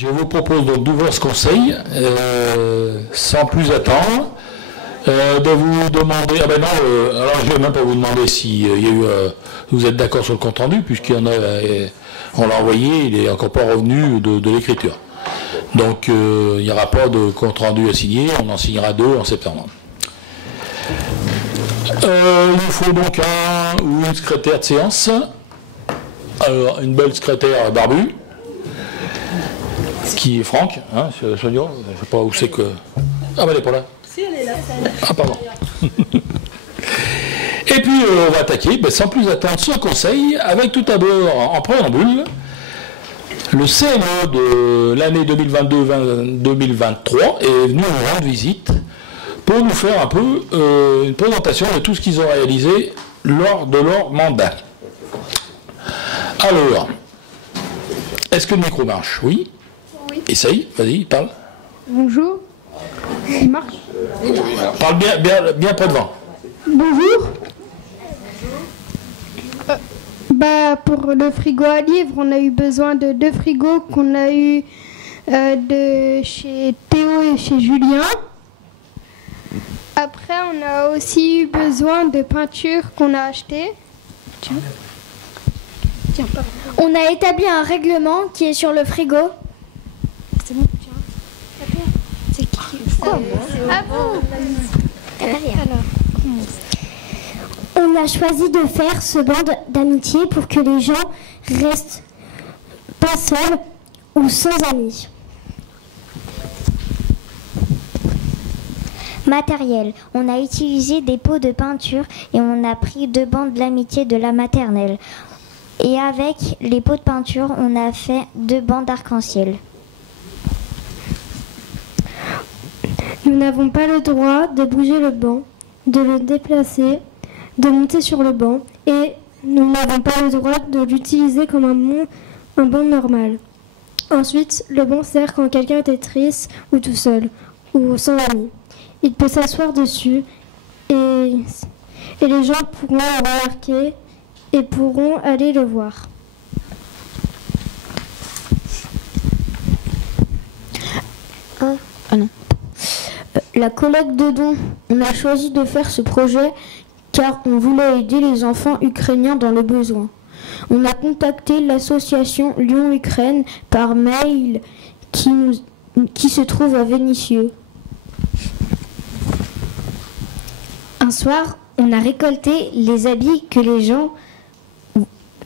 Je vous propose donc d'ouvrir ce conseil, sans plus attendre, de vous demander... Ah ben non, alors je ne vais même pas vous demander si il y a eu, vous êtes d'accord sur le compte-rendu, puisqu'il y en a, on l'a envoyé, il n'est encore pas revenu de l'écriture. Donc il n'y aura pas de compte-rendu à signer, on en signera 2 en septembre. Il faut donc un ou une secrétaire de séance. Alors, une belle secrétaire barbue, qui est Franck, hein, Sonia, je ne sais pas où c'est que... Ah, ben elle n'est pas là. Si, elle est là. Ah, pardon. Et puis, on va attaquer, sans plus attendre, ce conseil, avec tout d'abord, en préambule, le CME de l'année 2022-2023 est venu nous rendre visite pour nous faire un peu une présentation de tout ce qu'ils ont réalisé lors de leur mandat. Alors, est-ce que le micro marche? Oui. Oui. Essaye, vas-y, parle. Bonjour. Il marche. Parle bien près devant. Bonjour. Pour le frigo à livres, on a eu besoin de 2 frigos qu'on a eu de chez Théo et chez Julien. Après, on a aussi eu besoin de peinture qu'on a acheté. Tiens, pardon. On a établi un règlement qui est sur le frigo. C'est bon, tiens. C'est qui? Ah bon? Alors, On a choisi de faire ce bande d'amitié pour que les gens restent pas seuls ou sans amis. Matériel. On a utilisé des pots de peinture et on a pris 2 bandes de l'amitié de la maternelle. Et avec les pots de peinture, on a fait 2 bandes arc-en-ciel. nous n'avons pas le droit de bouger le banc, de le déplacer, de monter sur le banc, et nous n'avons pas le droit de l'utiliser comme un banc normal. Ensuite, le banc sert quand quelqu'un est triste ou tout seul, ou sans amis. Il peut s'asseoir dessus et les gens pourront le remarquer et pourront aller le voir. La collecte de dons. On a choisi de faire ce projet car on voulait aider les enfants ukrainiens dans le besoin. On a contacté l'association Lyon-Ukraine par mail qui se trouve à Vénissieux. Un soir, on a récolté les habits que les gens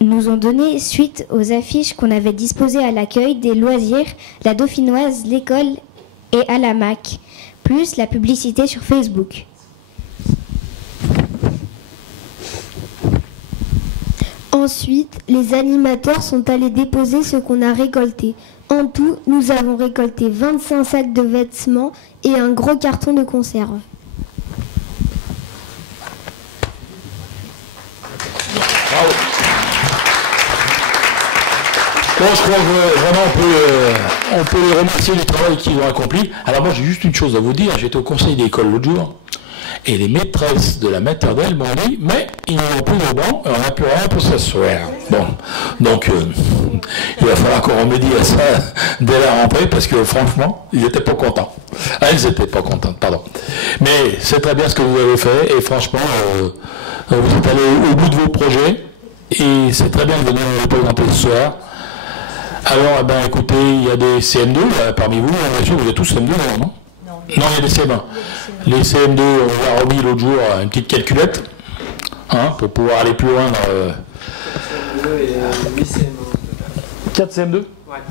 nous ont donnés suite aux affiches qu'on avait disposées à l'accueil des loisirs, la Dauphinoise, l'école et à la MAC, plus la publicité sur Facebook. Ensuite, les animateurs sont allés déposer ce qu'on a récolté. En tout, nous avons récolté 25 sacs de vêtements et un gros carton de conserve. Bravo. Bon, je crois que vraiment on peut les remercier du travail qu'ils ont accompli. Alors moi j'ai juste une chose à vous dire, j'étais au conseil d'école l'autre jour, et les maîtresses de la maternelle m'ont dit, mais ils n'ont plus de banc et on n'a plus rien pour s'asseoir. Bon, donc il va falloir qu'on remédie à ça dès la rentrée, parce que franchement, ils n'étaient pas contents. Ah, ils n'étaient pas contents, pardon. Mais c'est très bien ce que vous avez fait, et franchement, vous êtes allé au bout de vos projets, et c'est très bien de venir nous présenter ce soir. Alors, eh ben, écoutez, il y a des CM2 là, parmi vous, bien sûr, vous êtes tous CM2, non? Non, il y a des CM1. Les CM2, on vous a remis l'autre jour une petite calculette, hein, pour pouvoir aller plus loin dans 4 CM2 ouais.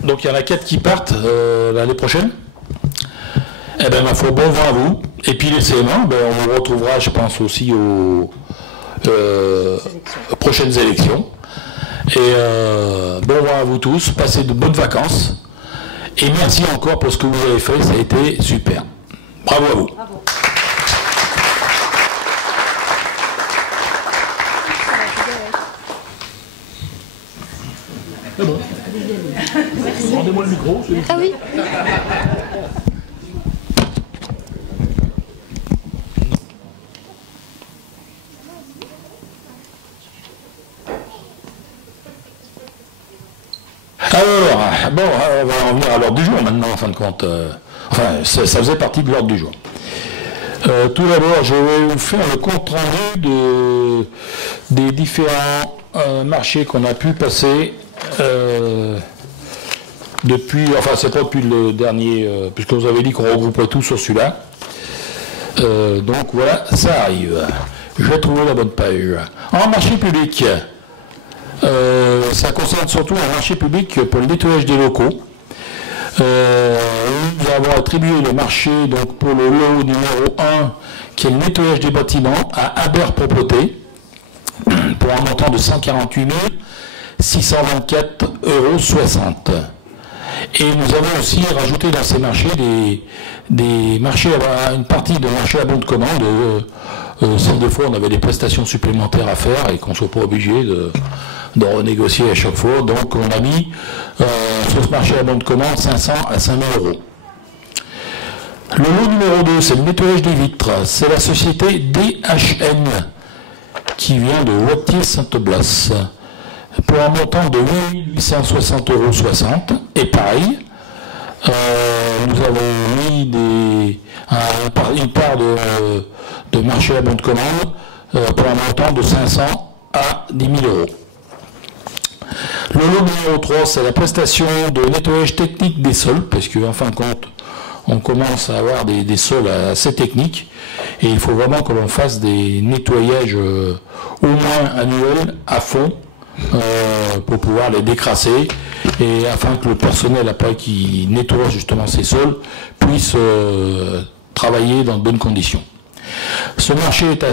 Donc il y en a 4 qui partent l'année prochaine. Eh bien, ma foi, bon vent à vous. Et puis les CM1, ben, on vous retrouvera, je pense, aussi aux prochaines élections. Et bon vent à vous tous, passez de bonnes vacances. Et merci encore pour ce que vous avez fait, ça a été super. Bravo à vous. Bravo. C'est bon. Rendez-moi le micro. Ah oui. Alors, Bon, on va en venir à l'ordre du jour maintenant, en fin de compte. Enfin, ça faisait partie de l'ordre du jour. Tout d'abord, je vais vous faire le compte rendu des différents marchés qu'on a pu passer depuis, enfin c'est pas depuis le dernier, puisque vous avez dit qu'on regrouperait tout sur celui-là. Donc voilà, ça arrive. Je vais trouver la bonne page. En marché public, ça concerne surtout un marché public pour le nettoyage des locaux. Nous avons attribué le marché donc, pour le lot numéro 1, qui est le nettoyage des bâtiments, à Aber Propreté, pour un montant de 148 624,60 €. Et nous avons aussi rajouté dans ces marchés des marchés, une partie de marchés à bon de commande. Si des fois on avait des prestations supplémentaires à faire et qu'on ne soit pas obligé de renégocier à chaque fois. Donc on a mis sur ce marché à bon de commande 500 à 5 000 €. Le lot numéro 2, c'est le nettoyage des vitres. C'est la société DHN qui vient de Wattier-Saint-Blas pour un montant de 8 860,60 €. Et pareil, nous avons mis une part de marché à bon de commande pour un montant de 500 à 10 000 €. Le lot numéro 3, c'est la prestation de nettoyage technique des sols, parce qu'en fin de compte, on commence à avoir des sols assez techniques, et il faut vraiment que l'on fasse des nettoyages au moins annuels à fond, pour pouvoir les décrasser, et afin que le personnel après qui nettoie justement ces sols puisse travailler dans de bonnes conditions. Ce marché est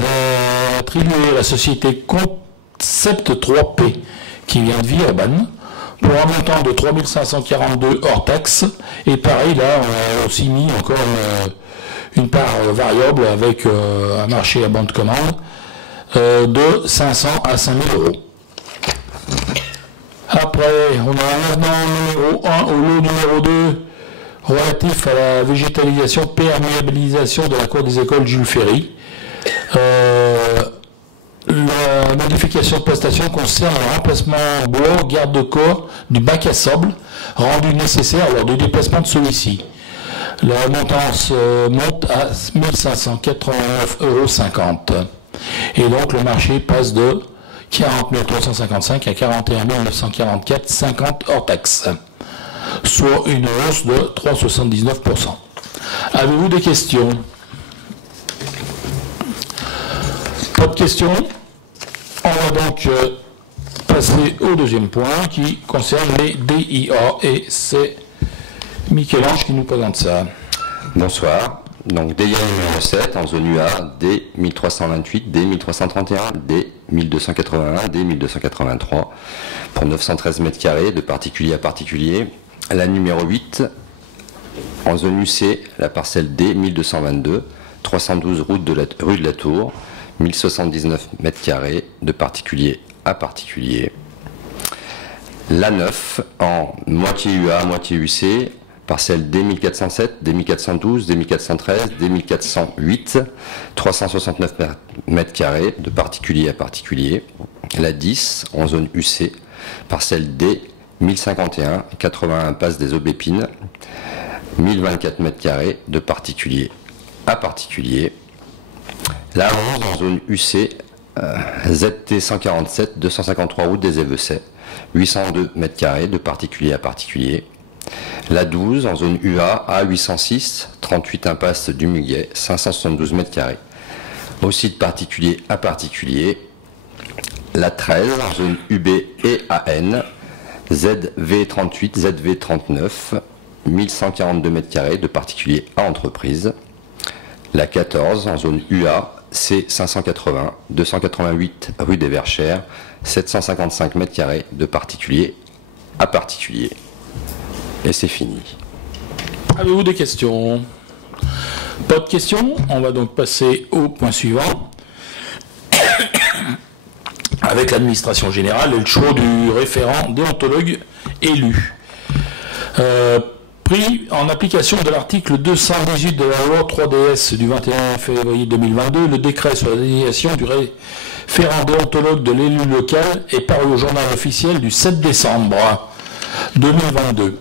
attribué à la société Concept 3P qui vient de Villeurbanne pour un montant de 3 542 hors taxe. Et pareil, là, on a aussi mis encore une part variable avec un marché à bon de commande de 500 à 5 000 €. Après, on a un avenant numéro 1 au lot numéro 2 relatif à la végétalisation, perméabilisation de la cour des écoles Jules Ferry. La modification de prestation concerne le remplacement bois garde-corps du bac à sable rendu nécessaire lors du déplacement de celui-ci. Le montant monte à 1 589,50 €. Et donc le marché passe de 40 355 à 41 944,50 hors taxe, soit une hausse de 3,79%. Avez-vous des questions? Pas de questions? On va donc passer au deuxième point qui concerne les DIA, et c'est Michel-Ange qui nous présente ça. Bonsoir. Donc DIA numéro 7 en zone UA, D 1328, D 1331, D 1281, D 1283 pour 913 mètres carrés de particulier à particulier. La numéro 8 en zone UC, la parcelle D 1222, 312 rue de la Tour, 1079 mètres carrés de particulier à particulier. La 9 en moitié UA, moitié UC, parcelle D 1407, D 1412, D 1413, D 1408, 369 mètres carrés de particulier à particulier. La 10 en zone UC, parcelle D 1051, 81 passe des Aubépines, 1024 mètres carrés de particulier à particulier. La 11 en zone UC, ZT 147, 253 route des Évessais, 802 mètres carrés de particulier à particulier. La 12 en zone UA, A806, 38 impasse du Muguet, 572 mètres carrés. Aussi de particulier à particulier. La 13 en zone UB et AN, ZV38, ZV39, 1142 mètres carrés de particulier à entreprise. La 14 en zone UA, C580, 288 rue des Verchères, 755 mètres carrés de particulier à particulier. Et c'est fini. Avez-vous des questions? Pas de questions? On va donc passer au point suivant. Avec l'administration générale et le choix du référent déontologue élu. Pris en application de l'article 218 de la loi 3DS du 21 février 2022, le décret sur la désignation du référent déontologue de l'élu local est paru au journal officiel du 7 décembre 2022.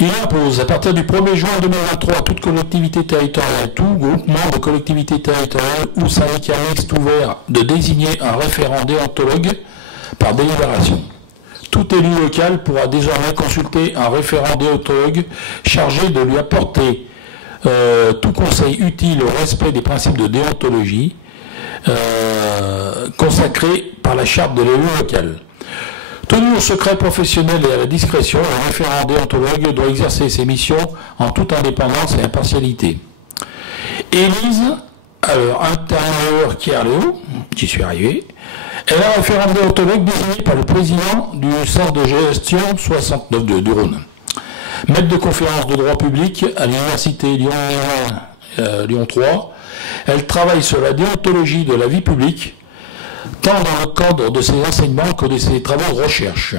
Il impose à partir du 1er juin 2023 à toute collectivité territoriale, tout groupement de collectivités territoriales ou syndicat mixte ouvert de désigner un référent déontologue par délibération. Tout élu local pourra désormais consulter un référent déontologue chargé de lui apporter tout conseil utile au respect des principes de déontologie consacrés par la charte de l'élu local. Tenu au secret professionnel et à la discrétion, le référent déontologue doit exercer ses missions en toute indépendance et impartialité. Élise, alors intérieur Kierléo, j'y suis arrivé, est un référent déontologue désigné par le président du centre de gestion 69 du Rhône. Maître de conférence de droit public à l'université Lyon 3, elle travaille sur la déontologie de la vie publique, tant dans le cadre de ses enseignements que de ses travaux de recherche.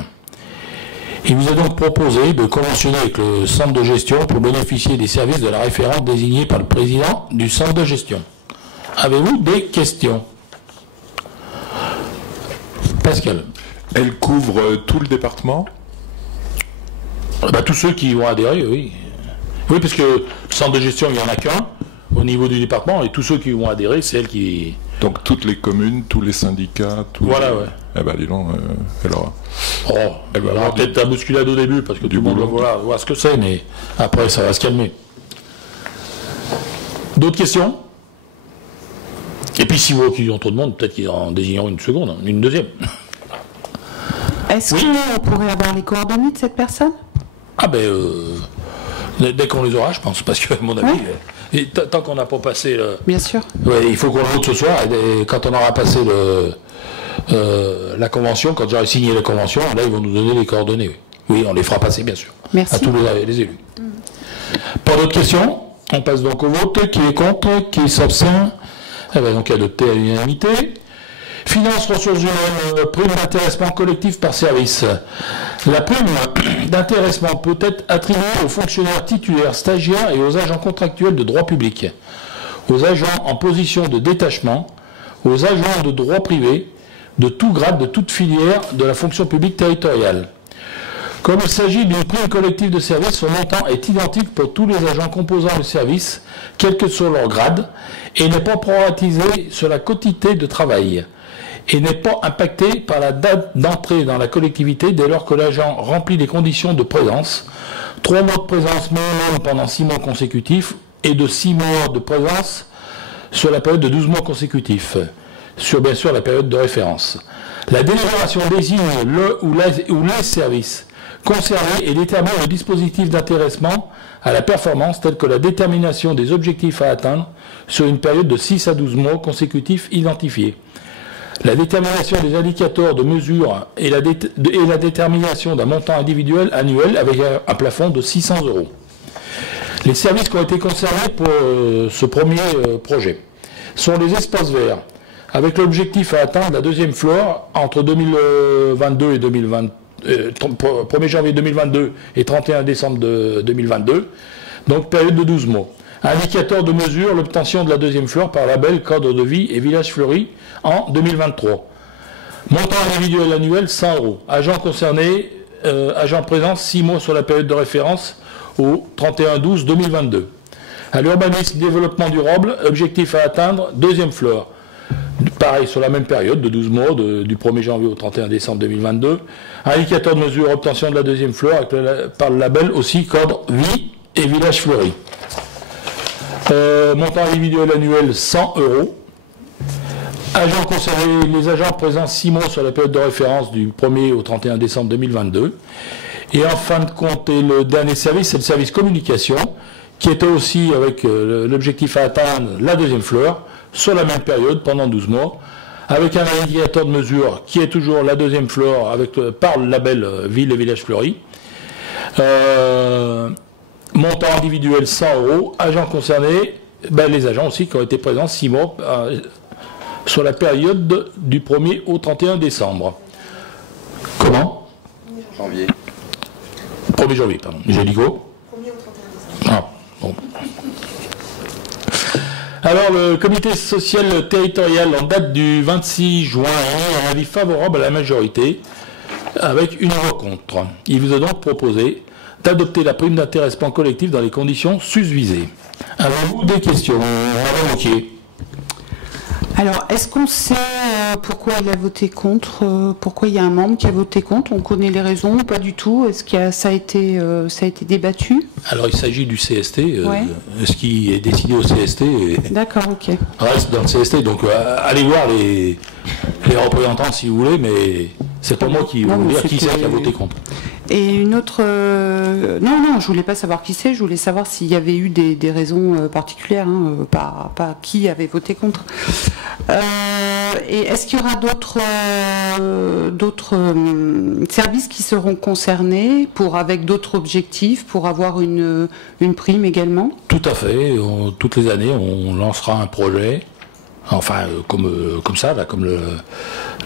Il vous est donc proposé de conventionner avec le centre de gestion pour bénéficier des services de la référente désignée par le président du centre de gestion. Avez-vous des questions? Pascal. Elle couvre tout le département? Tous ceux qui vont adhérer, oui. Oui, parce que le centre de gestion, il n'y en a qu'un au niveau du département, et tous ceux qui vont adhérer, c'est elle qui... Donc toutes les communes, tous les syndicats, tous voilà, les... ouais. Eh ben dis donc, elle aura... Elle va avoir peut-être la bousculade au début, parce que tout le monde va voir ce que c'est, mais après, ça va se calmer. D'autres questions? Et puis si vous voyez qu'ils ont trop de monde, peut-être qu'ils en désigneront une seconde, une deuxième. Est-ce qu'on pourrait avoir les coordonnées de cette personne? Ah ben, dès qu'on les aura, je pense, parce que, à mon avis, tant qu'on n'a pas passé le... Bien sûr. Ouais, il faut qu'on le vote ce soir, et quand on aura passé la convention, quand j'aurai signé la convention, là, ils vont nous donner les coordonnées. Oui, on les fera passer, bien sûr. Merci. À tous les élus. Pas d'autres questions? On passe donc au vote. Qui est contre? Qui s'abstient? Eh bien, donc adopté à l'unanimité. Finances, ressources humaines, prime d'intéressement collectif par service. La prime d'intéressement peut être attribuée aux fonctionnaires titulaires, stagiaires et aux agents contractuels de droit public, aux agents en position de détachement, aux agents de droit privé, de tout grade, de toute filière de la fonction publique territoriale. Comme il s'agit d'une prime collective de service, son montant est identique pour tous les agents composant le service, quel que soit leur grade, et n'est pas proratisé sur la quotité de travail, et n'est pas impacté par la date d'entrée dans la collectivité dès lors que l'agent remplit les conditions de présence, 3 mois de présence minimum pendant 6 mois consécutifs, et de 6 mois de présence sur la période de 12 mois consécutifs, sur bien sûr la période de référence. La délibération désigne le ou les services concernés et détermine le dispositif d'intéressement à la performance tel que la détermination des objectifs à atteindre sur une période de 6 à 12 mois consécutifs identifiés. La détermination des indicateurs de mesure et la détermination d'un montant individuel annuel avec un plafond de 600 €. Les services qui ont été concernés pour ce premier projet sont les espaces verts, avec l'objectif à atteindre la deuxième flore entre 2022 et 1er janvier 2022 et 31 décembre 2022, donc période de 12 mois. Indicateur de mesure, l'obtention de la deuxième flore par label Cadre de vie et Village Fleuri en 2023. Montant individuel annuel 100 €. Agent concerné, agent présent 6 mois sur la période de référence au 31-12-2022. À l'urbanisme, développement durable, objectif à atteindre, deuxième flore. Pareil, sur la même période, de 12 mois, du 1er janvier au 31 décembre 2022. Indicateur de mesure, obtention de la deuxième flore par le label aussi Cadre Vie et Village Fleuri. Montant individuel annuel 100 €. Agents concernés, les agents présents 6 mois sur la période de référence du 1er au 31 décembre 2022. Et en fin de compte, le dernier service, c'est le service communication, qui était aussi avec l'objectif à atteindre la deuxième fleur, sur la même période, pendant 12 mois, avec un indicateur de mesure qui est toujours la deuxième fleur par le label Ville et Village Fleuri. Montant individuel 100 €. Agents concernés, les agents aussi qui ont été présents 6 mois sur la période du 1er au 31 décembre. Comment? Janvier. 1er janvier, pardon. J'ai dit quoi? 1er au 31 décembre. Ah, bon. Alors, le comité social territorial, en date du 26 juin, a un avis favorable à la majorité, avec une voix contre. Il vous a donc proposé d'adopter la prime d'intéressement collectif dans les conditions susvisées. Avez-vous des questions? Madame Wauquiez. Alors, est-ce qu'on sait pourquoi il a voté contre? Pourquoi il y a un membre qui a voté contre? On connaît les raisons ou pas du tout? Est-ce que ça a été débattu? Alors, il s'agit du CST. Ouais. Ce qui est décidé au CST D'accord, ok. reste dans le CST. Donc, allez voir les représentants si vous voulez, mais c'est pas moi qui vais vous dire qui c'est qui a voté contre. Et une autre... Non, je voulais pas savoir qui c'est, je voulais savoir s'il y avait eu des raisons particulières, hein, pas qui avait voté contre. Et est-ce qu'il y aura d'autres services qui seront concernés avec d'autres objectifs, pour avoir une prime également? Tout à fait. Toutes les années, on lancera un projet. Enfin, comme ça, là, comme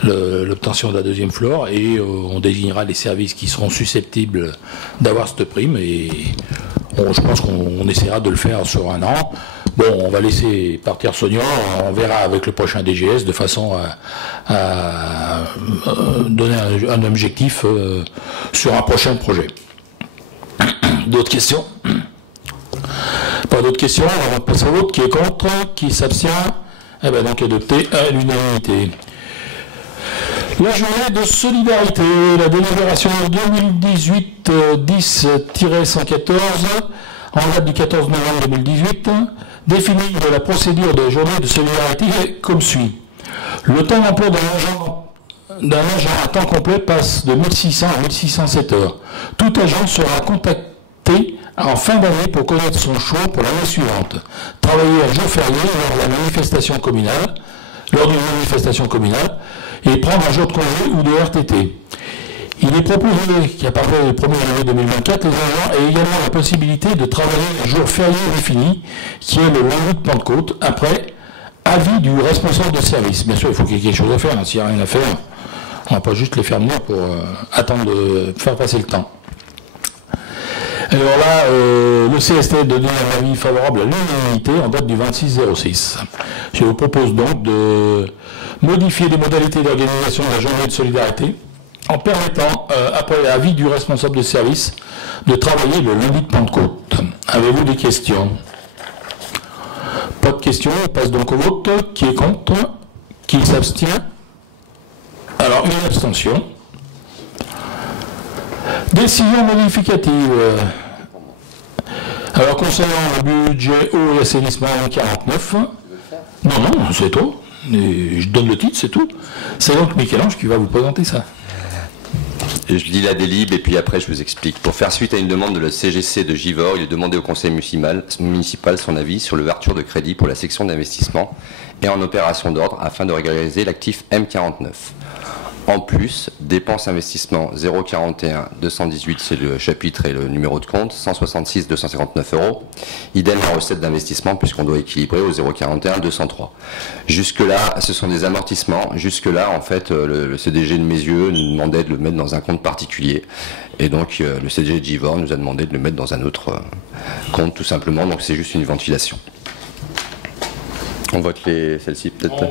l'obtention de la deuxième flore, et on désignera les services qui seront susceptibles d'avoir cette prime, et je pense qu'on essaiera de le faire sur un an. Bon, on va laisser partir Sonia, on verra avec le prochain DGS de façon à donner un objectif sur un prochain projet. D'autres questions? Pas d'autres questions, on va passer au vote. Qui est contre? Qui s'abstient? Eh bien donc adopté à l'unanimité. La journée de solidarité, la délibération 2018-10-114, en date du 14 novembre 2018, définit la procédure de journée de solidarité comme suit. Le temps d'emploi d'un agent à temps complet passe de 1600 à 1607 heures. Tout agent sera contacté en fin d'année pour connaître son choix pour l'année suivante. Travailler un jour férié lors d'une manifestation communale, et prendre un jour de congé ou de RTT. Il est proposé qu'à partir du 1er janvier 2024, les agents aient également la possibilité de travailler un jour férié défini, qui est le lundi de Pentecôte, après avis du responsable de service. Bien sûr, il faut qu'il y ait quelque chose à faire. S'il n'y a rien à faire, on ne va pas juste les faire venir pour attendre de faire passer le temps. Alors là, le CST donne un avis favorable à l'unanimité en date du 26/06. Je vous propose donc de modifier les modalités d'organisation de la journée de solidarité en permettant, après avis du responsable de service, de travailler le lundi de Pentecôte. Avez-vous des questions? Pas de questions, on passe donc au vote. Qui est contre? Qui s'abstient? Alors, une abstention. Décision modificative. Alors, concernant le budget eau et assainissement 49, non, c'est tout. Et je donne le titre, c'est tout. C'est donc Michel-Ange qui va vous présenter ça. Et je lis la délib et puis après je vous explique. Pour faire suite à une demande de la CGC de Givors, il est demandé au conseil municipal son avis sur l'ouverture de crédit pour la section d'investissement et en opération d'ordre afin de régulariser l'actif M49. En plus, dépenses investissement 041 218, c'est le chapitre et le numéro de compte, 166 259 euros. Idem en recette d'investissement puisqu'on doit équilibrer au 041 203. Jusque-là, ce sont des amortissements. Jusque-là, en fait, le CDG de Mézieux nous demandait de le mettre dans un compte particulier. Et donc, le CDG de Givors nous a demandé de le mettre dans un autre compte, tout simplement. Donc, c'est juste une ventilation. On vote celles-ci, peut-être.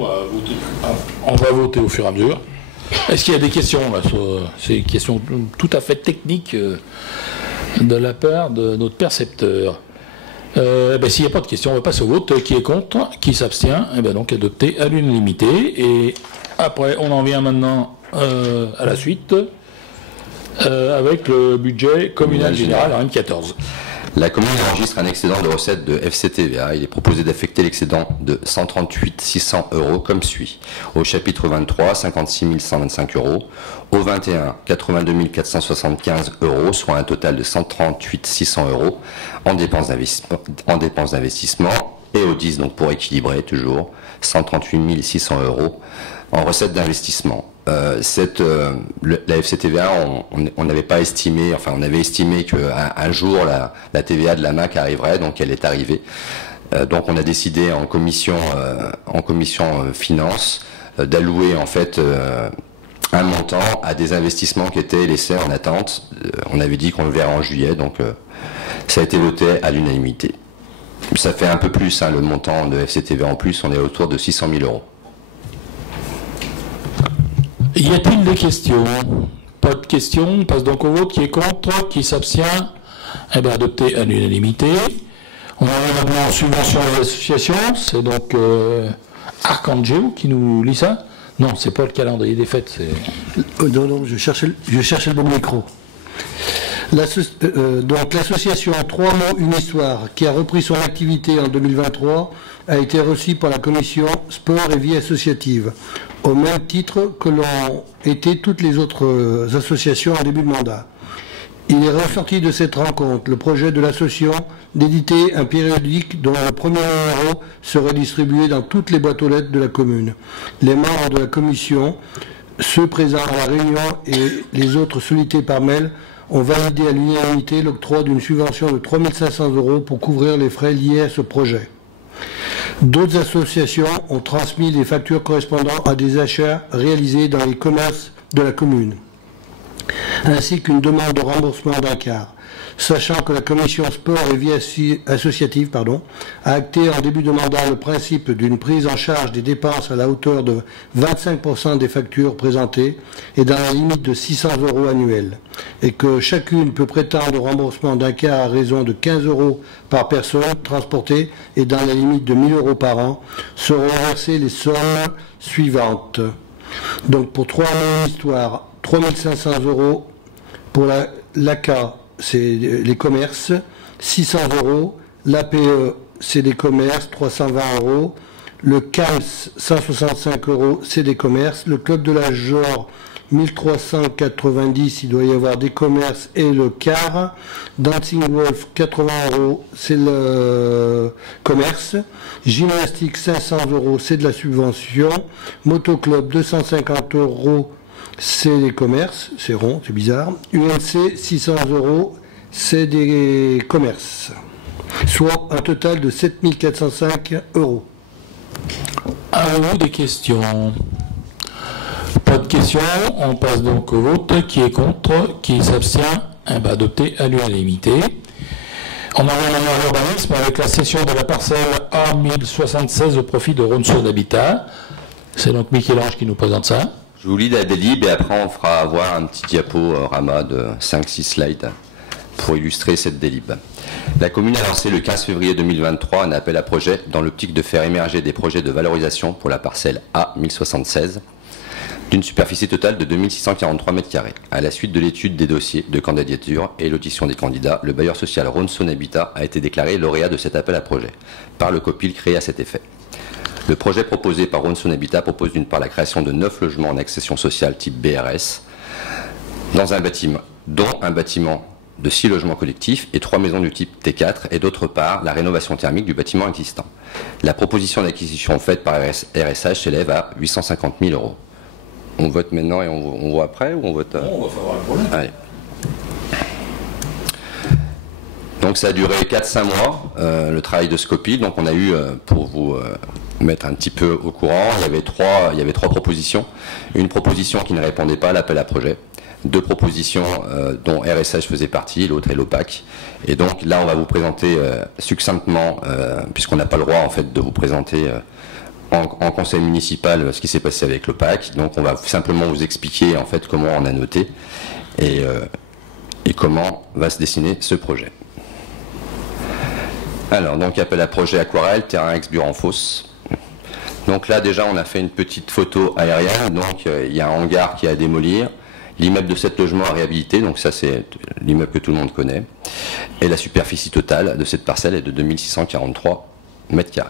On va voter au fur et à mesure. Est-ce qu'il y a des questions là, sur ces questions tout à fait techniques de la part de notre percepteur? S'il n'y a pas de questions, on va passer au vote. Qui est contre? Qui s'abstient? Donc adopté à l'unanimité. Et après, on en vient maintenant à la suite avec le budget communal général en M14. La commune enregistre un excédent de recettes de FCTVA. Il est proposé d'affecter l'excédent de 138 600 euros comme suit. Au chapitre 23, 56 125 euros. Au 21, 82 475 euros, soit un total de 138 600 euros en dépenses d'investissement. Et au 10, donc pour équilibrer toujours, 138 600 euros en recettes d'investissement. La FCTVA, on n'avait pas estimé, enfin on avait estimé qu'un jour la TVA de la MAC arriverait, donc elle est arrivée. Donc on a décidé en commission finance d'allouer en fait un montant à des investissements qui étaient laissés en attente. On avait dit qu'on le verrait en juillet, donc ça a été voté à l'unanimité. Ça fait un peu plus, le montant de FCTVA en plus, on est autour de 600 000 euros. Y a-t-il des questions? Pas de questions, on passe donc au vote. Qui est contre? Qui s'abstient? adopté à l'unanimité. On a un amendement en subvention aux associations, c'est donc Arcangelo qui nous lit ça. Non, c'est pas le calendrier des fêtes. Non, je cherchais le bon micro. Donc l'association 3 mots, une histoire, qui a repris son activité en 2023, a été reçue par la commission sport et vie associative, au même titre que l'ont été toutes les autres associations en début de mandat. Il est ressorti de cette rencontre le projet de l'association d'éditer un périodique dont le premier numéro serait distribué dans toutes les boîtes aux lettres de la commune. Les membres de la commission, ceux présents à la réunion et les autres sollicités par mail, ont validé à l'unanimité l'octroi d'une subvention de 3 500 € pour couvrir les frais liés à ce projet. D'autres associations ont transmis les factures correspondant à des achats réalisés dans les commerces de la commune, ainsi qu'une demande de remboursement d'un quart, sachant que la commission sport et vie associative a acté en début de mandat le principe d'une prise en charge des dépenses à la hauteur de 25% des factures présentées et dans la limite de 600 € annuels, et que chacune peut prétendre au remboursement d'un quart à raison de 15 € par personne transportée et dans la limite de 1 000 € par an, seront versées les sommes suivantes. Donc pour 3 mois d'histoire, 3 500 € pour l'ACA, c'est les commerces, 600 €, l'APE, c'est des commerces, 320 €, le CAMS, 165 €, c'est des commerces, le Club de la Genre, 1390, il doit y avoir des commerces et le quart, Dancing Wolf, 80 €, c'est le commerce, Gymnastique, 500 €, c'est de la subvention, Motoclub, 250 €, c'est les commerces, c'est rond, c'est bizarre. UNC, 600 €, c'est des commerces. Soit un total de 7 405 €. Avez-vous des questions? Pas de questions, on passe donc au vote. Qui est contre? Qui s'abstient? Adopté à l'unanimité. On en revient à l'urbanisme avec la cession de la parcelle A1076 au profit de Ronson Habitat. C'est donc Michel-Ange qui nous présente ça. Je vous lis la délib et après on fera avoir un petit diaporama de 5-6 slides pour illustrer cette délib. La commune a lancé le 15 février 2023 un appel à projet dans l'optique de faire émerger des projets de valorisation pour la parcelle A1076 d'une superficie totale de 2643 m². À la suite de l'étude des dossiers de candidature et l'audition des candidats, le bailleur social Ronson Habitat a été déclaré lauréat de cet appel à projet par le COPIL créé à cet effet. Le projet proposé par Ronson Habitat propose d'une part la création de 9 logements en accession sociale type BRS, dans un bâtiment, dont un bâtiment de 6 logements collectifs et 3 maisons du type T4, et d'autre part la rénovation thermique du bâtiment existant. La proposition d'acquisition faite par RSH s'élève à 850 000 €. On vote maintenant et on voit après ou on vote On va faire un problème. Allez. Donc ça a duré 4-5 mois, le travail de Scopil. Donc on a eu, pour vous mettre un petit peu au courant, il y avait trois propositions. Une proposition qui ne répondait pas à l'appel à projet. 2 propositions dont RSH faisait partie, l'autre est l'OPAC. Et donc là on va vous présenter succinctement, puisqu'on n'a pas le droit en fait de vous présenter en conseil municipal ce qui s'est passé avec l'OPAC. Donc on va simplement vous expliquer en fait comment on a noté et comment va se dessiner ce projet. Alors, donc appel à projet aquarelle, terrain ex-Buran-Fosse. Donc là déjà on a fait une petite photo aérienne, donc il y a un hangar qui est à démolir, l'immeuble de 7 logements à réhabiliter, donc ça c'est l'immeuble que tout le monde connaît, et la superficie totale de cette parcelle est de 2643 m².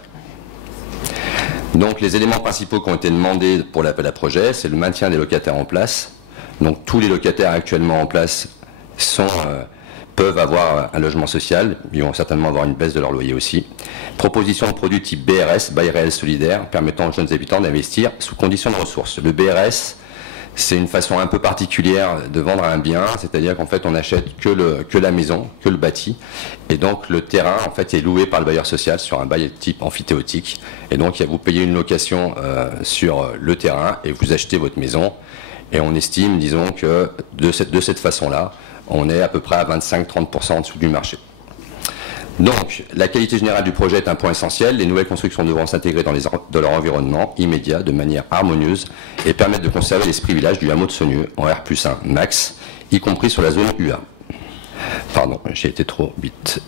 Donc les éléments principaux qui ont été demandés pour l'appel à projet, c'est le maintien des locataires en place. Donc tous les locataires actuellement en place peuvent avoir un logement social, ils vont certainement avoir une baisse de leur loyer aussi. Proposition de produits type BRS, bail réel solidaire, permettant aux jeunes habitants d'investir sous conditions de ressources. Le BRS, c'est une façon un peu particulière de vendre un bien, c'est-à-dire qu'en fait on n'achète que la maison, que le bâti, et donc le terrain en fait est loué par le bailleur social sur un bail type amphithéotique, et donc vous payez une location sur le terrain et vous achetez votre maison, et on estime, disons que de cette façon-là, on est à peu près à 25-30% en dessous du marché. Donc, la qualité générale du projet est un point essentiel. Les nouvelles constructions devront s'intégrer dans leur environnement immédiat de manière harmonieuse et permettre de conserver l'esprit village du hameau de Saunieux en R+1 max, y compris sur la zone UA. Pardon, j'ai été trop vite.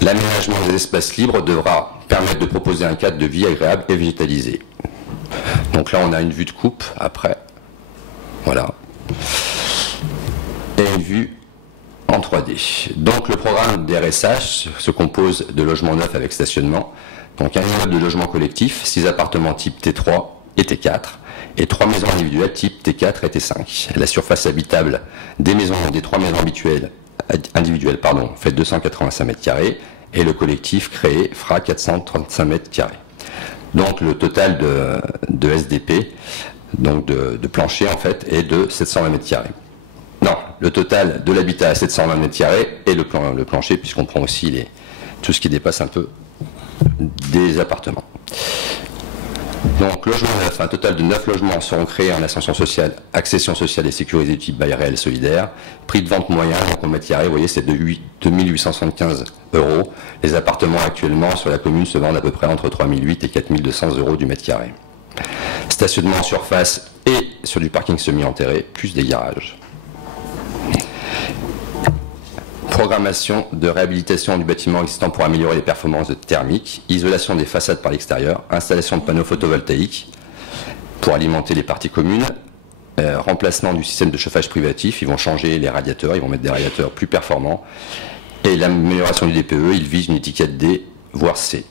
L'aménagement des espaces libres devra permettre de proposer un cadre de vie agréable et végétalisé. Donc là, on a une vue de coupe, après. Voilà. Et une vue en 3D. Donc le programme DRSH se compose de logements neufs avec stationnement. Donc un immeuble de logement collectif, 6 appartements type T3 et T4, et 3 maisons individuelles type T4 et T5. La surface habitable des 3 maisons individuelles fait 285 m², et le collectif créé fera 435 m². Donc le total de SDP, donc de plancher en fait, est de 720 m². Non, le total de l'habitat à 720 m² et le plancher, puisqu'on prend aussi tout ce qui dépasse un peu des appartements. Donc, logement neuf, un total de 9 logements seront créés en accession sociale et sécurisée du type bail réel solidaire. Prix de vente moyen, donc en mètre carré, vous voyez, c'est de 2875 €. Les appartements actuellement sur la commune se vendent à peu près entre 3008 et 4200 € du mètre carré. Stationnement en surface et sur du parking semi-enterré, plus des garages. Programmation de réhabilitation du bâtiment existant pour améliorer les performances thermiques, isolation des façades par l'extérieur, installation de panneaux photovoltaïques pour alimenter les parties communes, remplacement du système de chauffage privatif, ils vont changer les radiateurs, ils vont mettre des radiateurs plus performants, et l'amélioration du DPE, ils visent une étiquette D, voire C.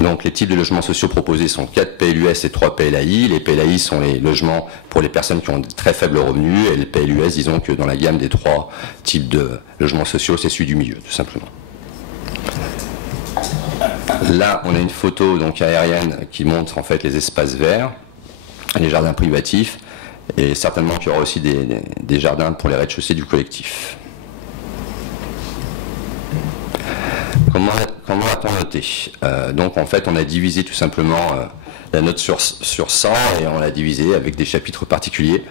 Donc les types de logements sociaux proposés sont 4 PLUS et 3 PLAI. Les PLAI sont les logements pour les personnes qui ont de très faibles revenus, et les PLUS, disons que dans la gamme des 3 types de logements sociaux, c'est celui du milieu, tout simplement. Là, on a une photo donc aérienne qui montre en fait les espaces verts, les jardins privatifs, et certainement qu'il y aura aussi des jardins pour les rez-de-chaussée du collectif. Comment a-t-on noté? Donc en fait on a divisé tout simplement la note sur 100 et on l'a divisé avec des chapitres particuliers.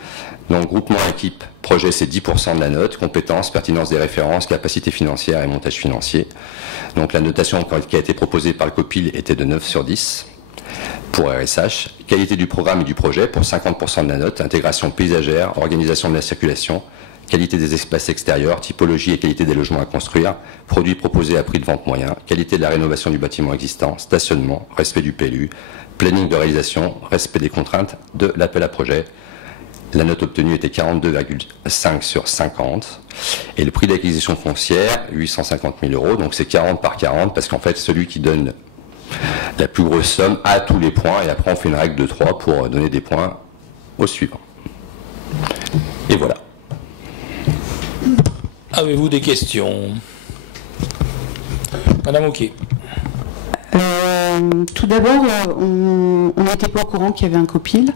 Donc groupement, équipe, projet, c'est 10% de la note, compétences, pertinence des références, capacité financière et montage financier. Donc la notation qui a été proposée par le COPIL était de 9 sur 10 pour RSH. Qualité du programme et du projet pour 50% de la note, intégration paysagère, organisation de la circulation, qualité des espaces extérieurs, typologie et qualité des logements à construire, produits proposés à prix de vente moyen, qualité de la rénovation du bâtiment existant, stationnement, respect du PLU, planning de réalisation, respect des contraintes de l'appel à projet. La note obtenue était 42,5 sur 50. Et le prix d'acquisition foncière, 850 000 €, donc c'est 40 par 40, parce qu'en fait, celui qui donne la plus grosse somme a tous les points, et après on fait une règle de 3 pour donner des points au suivant. Et voilà. Avez-vous des questions? Madame Oquet. Tout d'abord, on n'était pas au courant qu'il y avait un COPIL.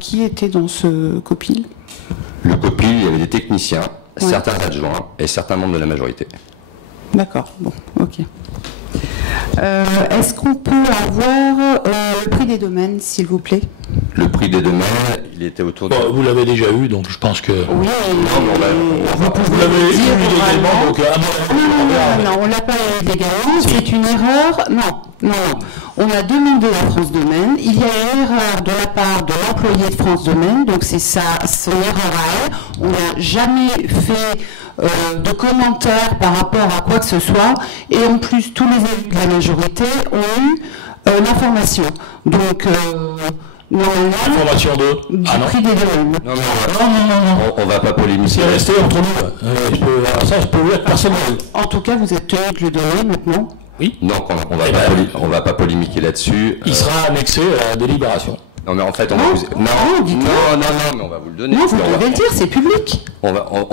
Qui était dans ce COPIL? Le COPIL, il y avait des techniciens, certains adjoints et certains membres de la majorité. D'accord, bon, ok. Est-ce qu'on peut avoir le prix des domaines, s'il vous plaît? Le prix des domaines, il était autour de... Bon, vous l'avez déjà eu, donc je pense que... Oui, vous l'avez eu illégalement, donc non, on ne l'a pas eu illégalement, c'est une erreur. Non. On a demandé à France Domaine, il y a une erreur de la part de l'employé de France Domaine, donc c'est ça, son erreur à elle. On n'a jamais fait de commentaires par rapport à quoi que ce soit, et en plus, tous les élus de la majorité ont eu l'information. Donc... Information de... Du prix des domaines. Non, on va pas polémiquer. C'est resté entre nous. Ça, je peux vous dire personnel. En tout cas, vous êtes tenu de le donner maintenant. Oui. Donc on va pas polémiquer là-dessus. Il sera annexé à la délibération. Non, mais en fait, on va vous... Non, mais on va vous le donner. Non, vous devez le dire, c'est public. On va vous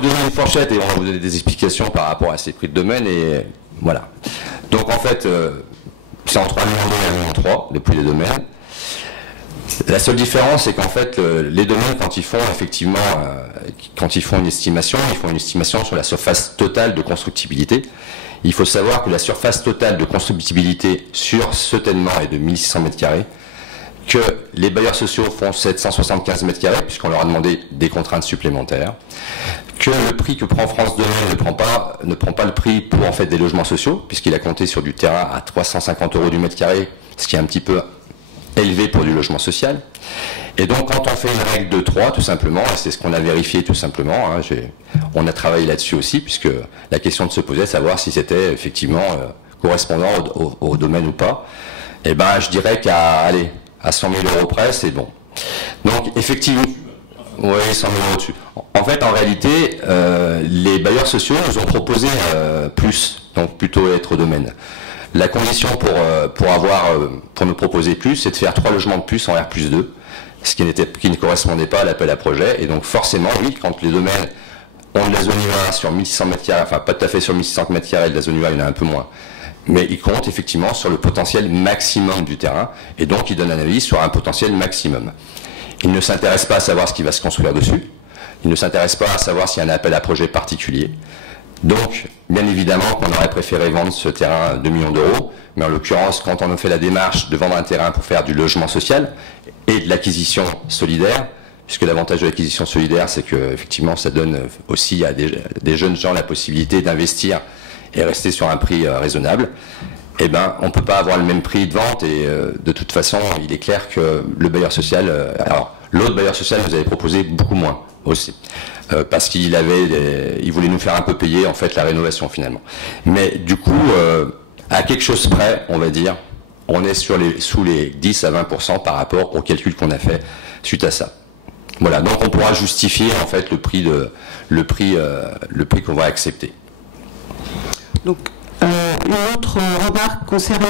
donner une fourchette et on va vous donner des explications par rapport à ces prix de domaine, et voilà. Donc en fait... c'est entre 1 million et 1,3 million, les prix des domaines. La seule différence, c'est qu'en fait, les domaines, quand ils font une estimation, ils font une estimation sur la surface totale de constructibilité. Il faut savoir que la surface totale de constructibilité sur ce tellement est de 1600 m², que les bailleurs sociaux font 775 m², puisqu'on leur a demandé des contraintes supplémentaires, que le prix que prend France Domaine ne prend pas le prix pour en fait des logements sociaux, puisqu'il a compté sur du terrain à 350 € du mètre carré, ce qui est un petit peu élevé pour du logement social, Et donc quand on fait une règle de 3, tout simplement, et c'est ce qu'on a vérifié tout simplement, hein, on a travaillé là-dessus aussi, puisque la question de se poser, savoir si c'était effectivement correspondant au domaine ou pas, et ben je dirais qu'à 100 000 euros près, c'est bon. Donc effectivement, oui, 100 000 euros dessus. En fait, en réalité, les bailleurs sociaux nous ont proposé plus, donc plutôt être au domaine. La condition pour nous proposer plus, c'est de faire 3 logements de plus en R+2, ce qui ne correspondait pas à l'appel à projet. Et donc forcément, oui, quand les domaines ont de la zone UA sur 1600 m², enfin pas tout à fait sur 1600 m², de la zone UA, il y en a un peu moins. Mais ils comptent effectivement sur le potentiel maximum du terrain, et donc ils donnent un avis sur un potentiel maximum. Ils ne s'intéressent pas à savoir ce qui va se construire dessus, ils ne s'intéressent pas à savoir s'il y a un appel à projet particulier. Donc, bien évidemment qu'on aurait préféré vendre ce terrain à 2 millions d'euros, mais en l'occurrence, quand on a fait la démarche de vendre un terrain pour faire du logement social et de l'acquisition solidaire, puisque l'avantage de l'acquisition solidaire, c'est que effectivement, ça donne aussi à des jeunes gens la possibilité d'investir et rester sur un prix raisonnable, eh ben, on ne peut pas avoir le même prix de vente, et de toute façon, il est clair que le bailleur social, alors l'autre bailleur social nous avait proposé beaucoup moins aussi, parce qu'il voulait nous faire un peu payer en fait la rénovation finalement. Mais du coup, à quelque chose près, on va dire, on est sous les 10 à 20% par rapport au calcul qu'on a fait suite à ça. Voilà, donc on pourra justifier en fait le prix qu'on va accepter. Donc, une autre remarque concernant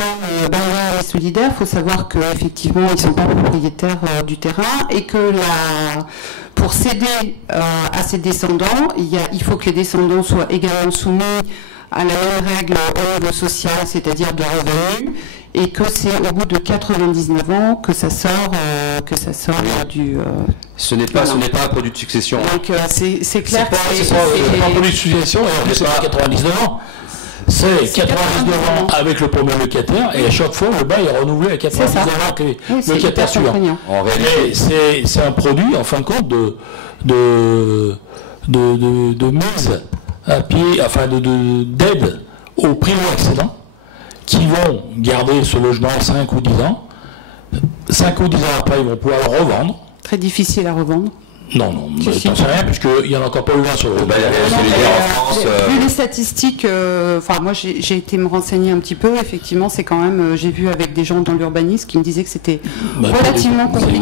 bailleurs et solidaires, il faut savoir qu'effectivement, ils ne sont pas propriétaires du terrain, et que pour céder à ses descendants, il faut que les descendants soient également soumis à la même règle au niveau social, c'est-à-dire de revenus, et que c'est au bout de 99 ans que ça sort du... Ce n'est pas un produit de succession. Donc c'est clair que c'est pas un produit de succession, et c'est pas 99 ans. C'est 99 ans avec le premier locataire, et à chaque fois le bail est renouvelé à 99 ans avec le locataire suivant. En réalité, c'est un produit en fin de compte de mise à pied, enfin d'aide aux primo-accédants qui vont garder ce logement 5 ou 10 ans. 5 ou 10 ans après, ils vont pouvoir le revendre. Très difficile à revendre. Non, t'en sais rien, puisqu'il n'y en a encore pas eu un sur le vu les statistiques, moi j'ai été me renseigner un petit peu, effectivement c'est quand même, j'ai vu avec des gens dans l'urbanisme qui me disaient que c'était relativement compliqué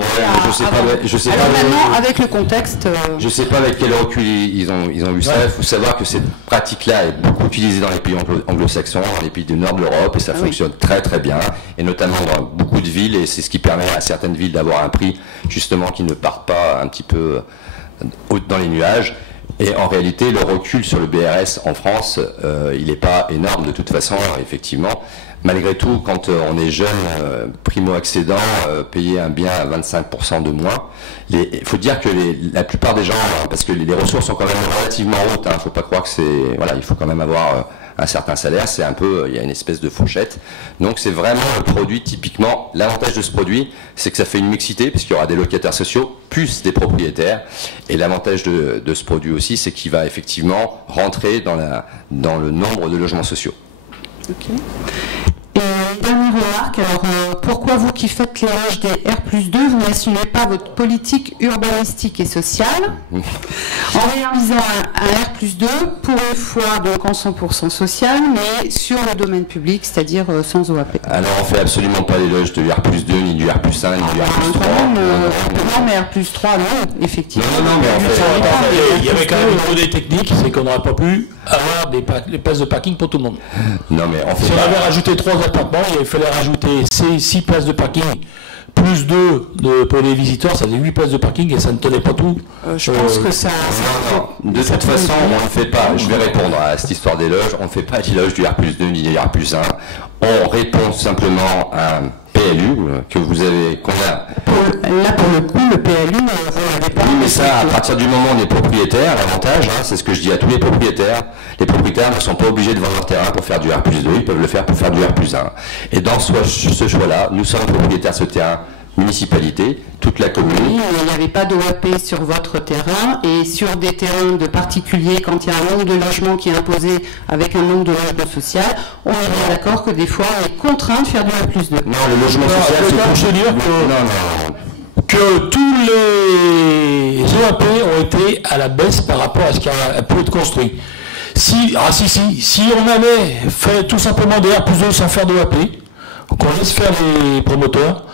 je sais pas maintenant, avec le contexte... Je ne sais pas avec quel recul ils ont vu ça. Il faut savoir que cette pratique-là est beaucoup utilisée dans les pays anglo-saxons, dans les pays du nord de l'Europe, et ça fonctionne très très bien, et notamment dans beaucoup de villes, et c'est ce qui permet à certaines villes d'avoir un prix justement qui ne parte pas un petit peu dans les nuages. Et en réalité, le recul sur le BRS en France, il n'est pas énorme de toute façon, effectivement. Malgré tout, quand on est jeune, primo-accédant, payer un bien à 25% de moins, il faut dire que la plupart des gens, parce que les ressources sont quand même relativement hautes, il ne faut pas croire que c'est... Voilà, il faut quand même avoir un certain salaire, c'est un peu... Il y a une espèce de fourchette. Donc c'est vraiment le produit, typiquement, l'avantage de ce produit, c'est que ça fait une mixité, puisqu'il y aura des locataires sociaux, plus des propriétaires. Et l'avantage de ce produit aussi, c'est qu'il va effectivement rentrer dans le nombre de logements sociaux. Ok. Et dernière remarque, alors pourquoi vous qui faites l'éloge des R+2, vous n'assumez pas votre politique urbanistique et sociale en réalisant un R+2 pour une fois donc en 100% social, mais sur le domaine public, c'est-à-dire sans OAP. Alors on fait absolument pas l'éloge du R+2, ni du R+1, ni du R+3. Non, mais R+3, non, effectivement. Non, mais en fait, il y avait quand même une idée technique, c'est qu'on n'aurait pas pu avoir des places de parking pour tout le monde. Non, mais en fait, si on avait rajouté 3 appartements, il fallait rajouter ces 6 places de parking plus 2 pour les visiteurs, ça faisait 8 places de parking et ça ne tenait pas tout. Je pense que ça... Non. De toute façon, on ne fait pas, je vais répondre à cette histoire d'éloge, on ne fait pas d'éloge du R+2 ni du R+1, on répond simplement à un PLU qu'on a. Là, pour le coup, le PLU, vous l'avez pas. Oui, mais ça, à partir du moment où on est propriétaire, l'avantage, c'est ce que je dis à tous les propriétaires ne sont pas obligés de vendre leur terrain pour faire du R+2, ils peuvent le faire pour faire du R+1. Et dans ce choix-là, nous sommes propriétaires de ce terrain, municipalité, toute la commune. Oui, il n'y avait pas d'OAP sur votre terrain, et sur des terrains de particuliers, quand il y a un nombre de logements qui est imposé avec un nombre de logements sociaux, on est bien d'accord que des fois on est contraint de faire du R+2. Non, le logement social, c'est pour se dire que... Non. que tous les OAP ont été à la baisse par rapport à ce qui a pu être construit. Si on avait fait tout simplement des R+2 sans faire d'OAP, qu'on laisse faire les promoteurs,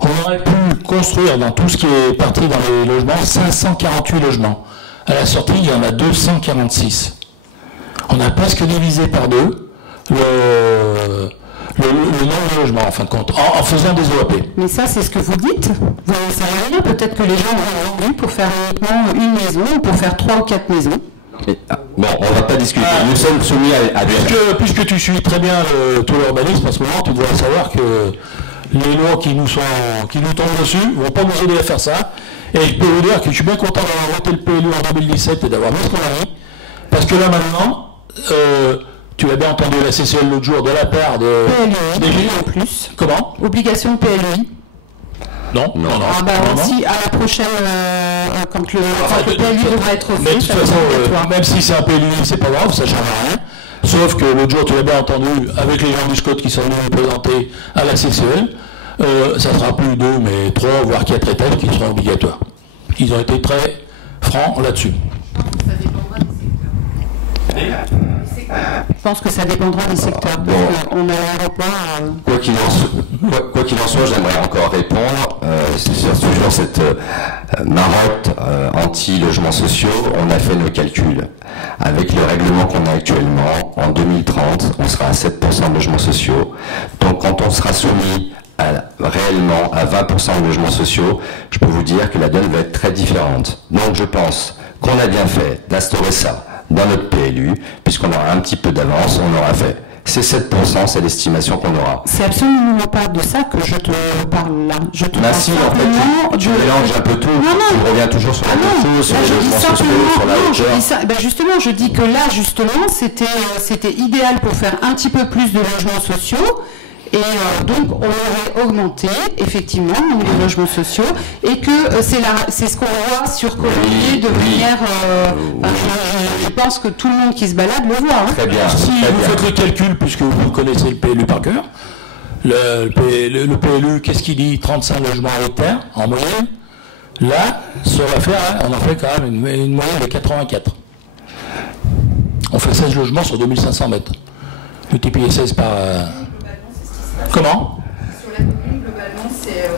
on aurait pu construire dans tout ce qui est parti dans les logements 548 logements. À la sortie, il y en a 246. On a presque divisé par deux le nombre de logements, en fin de compte, en faisant des OAP. Mais ça, c'est ce que vous dites. Vous n'en savez rien. Peut-être que les gens ont vendu pour faire uniquement une maison ou pour faire 3 ou 4 maisons. Bon, on ne va pas discuter. Nous sommes soumis à puisque tu suis très bien tout l'urbanisme, en ce moment, tu dois savoir que les lois qui nous tombent dessus ne vont pas nous aider à faire ça. Et je peux vous dire que je suis bien content d'avoir voté le PLU en 2017 et d'avoir mis ce qu'on a mis. Parce que là, maintenant, tu l'as bien entendu, la CCL l'autre jour, de la part de... PLUI en plus. Comment? Obligation de PLUI. Non. Ah bah aussi, à la prochaine, quand le PLU devra être fait, mais de toute façon, même si c'est un PLU, c'est pas grave, ça ne change rien. Sauf que l'autre jour, tu l'as bien entendu, avec les gens du SCOT qui sont venus nous présenter à la CCL, ça sera plus 2, mais 3, voire 4 étages qui seront obligatoires. Ils ont été très francs là-dessus. Je pense que ça dépendra des secteurs. Bon. On a l'aéroport. Quoi qu'il en soit, j'aimerais encore répondre. C'est toujours cette marotte anti-logements sociaux. On a fait nos calculs. Avec le règlement qu'on a actuellement, en 2030, on sera à 7% de logements sociaux. Donc quand on sera soumis réellement à 20% de logements sociaux, je peux vous dire que la donne va être très différente. Donc je pense qu'on a bien fait d'instaurer ça dans notre PLU, puisqu'on aura un petit peu d'avance, on aura fait. C'est 7%, c'est l'estimation qu'on aura. C'est absolument pas de ça que je te parle là. Je te parle si, en fait, tu mélanges un peu tout. Tu reviens toujours sur la même chose, sur les logements sociaux, sur la hauteur. Justement, je dis que là, justement, c'était idéal pour faire un petit peu plus de logements sociaux. Et donc, on aurait augmenté, effectivement, les logements sociaux, et que c'est ce qu'on voit sur Colombier de manière... je pense que tout le monde qui se balade le voit. Hein. Très bien. Si vous faites le calcul, puisque vous connaissez le PLU par cœur, le PLU, qu'est-ce qu'il dit? 35 logements à l'hectare, en moyenne. Là, sur l'affaire, on en fait quand même une moyenne de 84. On fait 16 logements sur 2500 mètres. Multiplier 16 par... Comment? Sur la commune, globalement, c'est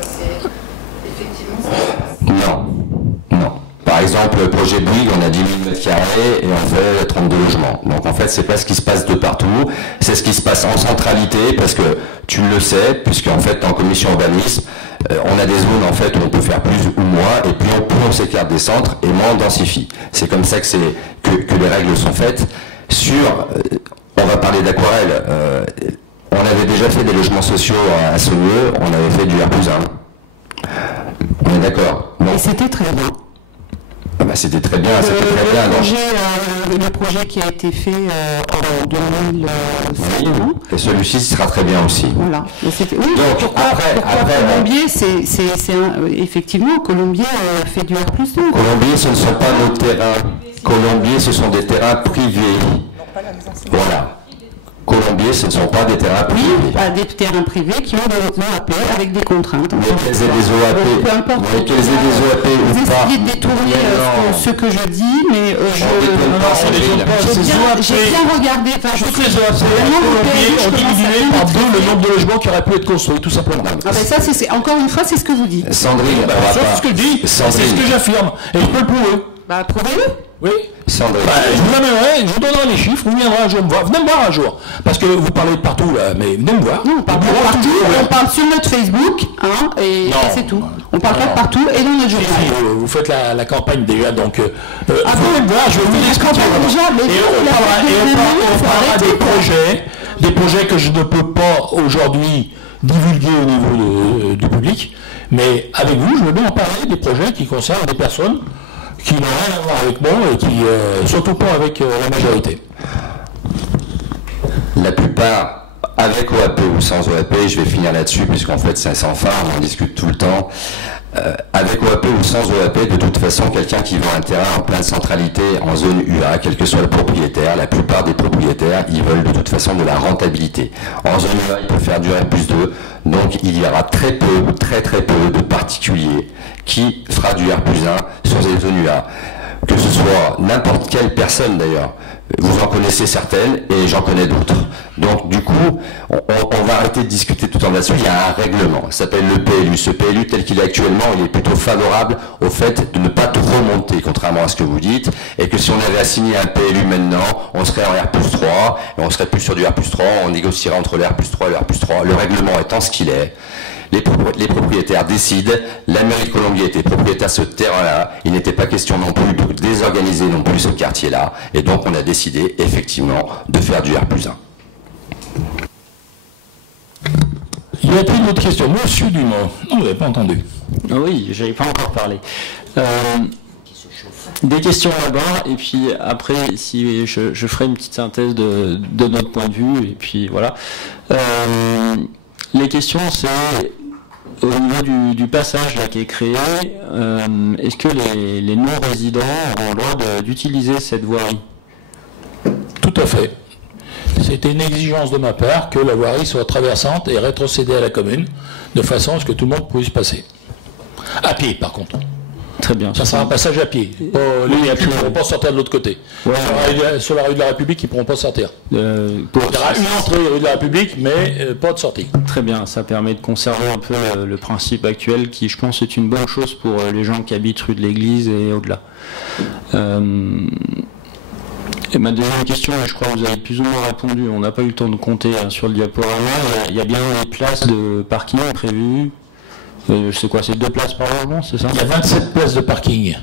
effectivement... Non. Par exemple, le projet Bouygues, on a 10 000 m² et on fait 32 logements. Donc en fait, c'est pas ce qui se passe de partout, c'est ce qui se passe en centralité, parce que tu le sais, puisque en fait, en commission urbanisme, on a des zones en fait où on peut faire plus ou moins, et plus on s'écarte des centres, et moins on densifie. C'est comme ça que les règles sont faites. On va parler d'aquarelle. On avait déjà fait des logements sociaux à Saunieux, on avait fait du R+1. On est d'accord? Et c'était très bien. Ah bah c'était très bien, c'était très bien. Le projet qui a été fait en 2007, non? Et celui-ci sera très bien aussi. Voilà. Donc, pourquoi Colombier, effectivement, Colombier fait du R+2. Colombier, ce ne sont pas nos terrains. Colombier, ce sont des terrains privés. Voilà. Colombier, ce ne sont pas des terrains privés. Oui, des terrains privés qui ont des OAP avec des contraintes. Mais qu'elles aient des OAP, peu importe. Mais qu'elles aient des OAP ou vous pas. essayez de détourner ce que je dis, mais j'ai bien regardé. Toutes les OAP, ont diminué par 2 le nombre de logements qui auraient pu être construits, tout simplement. Ah ben ça, encore une fois, c'est ce que vous dites. Sandrine, c'est ce que je dis, c'est ce que j'affirme. Et je peux le prouver. Bah, prouvez-le. Oui. Sandrine. Je vous l'amènerai, je vous donnerai les chiffres, vous viendrez un jour me voir. Venez me voir un jour. Parce que vous parlez de partout là, mais venez me voir. Non, on parle de partout, on parle sur notre Facebook, hein, et c'est tout. On parle pas de partout et dans notre journal. Vous faites la campagne déjà, donc vous venez me voir, je vais vous expliquer. Et on parlera des projets que je ne peux pas aujourd'hui divulguer au niveau du public, mais avec vous, je veux bien en parler des projets qui concernent des personnes qui n'ont rien à voir avec moi et qui, surtout pas avec la majorité. La plupart, avec OAP ou sans OAP, je vais finir là-dessus, puisqu'en fait c'est sans fin, on en discute tout le temps. Avec OAP ou sans OAP, de toute façon, quelqu'un qui vend un terrain en pleine centralité, en zone UA, quel que soit le propriétaire, la plupart des propriétaires, ils veulent de toute façon de la rentabilité. En zone UA, il peut faire du R+2, donc il y aura très peu, très peu de particuliers qui fera du R+1 sur ces zones UA. Que ce soit n'importe quelle personne d'ailleurs. Vous en connaissez certaines et j'en connais d'autres. Donc du coup, on va arrêter de discuter tout en là-dessus. Il y a un règlement, ça s'appelle le PLU. Ce PLU tel qu'il est actuellement, il est plutôt favorable au fait de ne pas trop monter, contrairement à ce que vous dites, et que si on avait assigné un PLU maintenant, on serait en R+3, et on serait plus sur du R+3, on négocierait entre le R+3 et le R+3. Le règlement étant ce qu'il est. Les propriétaires décident, la mairie de Colombier était propriétaire de ce terrain-là, il n'était pas question non plus de désorganiser non plus ce quartier-là, et donc on a décidé effectivement de faire du R+1. Y a-t-il d'autres questions? Monsieur Dumont, vous n'avez pas entendu. Oui, je n'avais pas encore parlé. Des questions d'abord, et puis après, si je ferai une petite synthèse de notre point de vue, et puis voilà. Les questions, c'est au niveau du passage là, qui est créé, est-ce que les non-résidents ont le droit d'utiliser cette voirie? Tout à fait. C'était une exigence de ma part que la voirie soit traversante et rétrocédée à la commune, de façon à ce que tout le monde puisse passer. À pied, par contre. Très bien. Ça sera un passage à pied. Les véhicules ne pourront pas sortir de l'autre côté. Ouais. Sur la rue de la République, ils ne pourront pas sortir. Il y aura une entrée rue de la République, mais pas de sortie. Très bien, ça permet de conserver un peu le principe actuel qui, je pense, est une bonne chose pour les gens qui habitent rue de l'Église et au-delà. Et ma deuxième question, je crois que vous avez plus ou moins répondu, on n'a pas eu le temps de compter sur le diaporama. Il y a bien des places de parking prévues. C'est quoi, c'est 2 places par logement, c'est ça? Il y a 27 places de parking.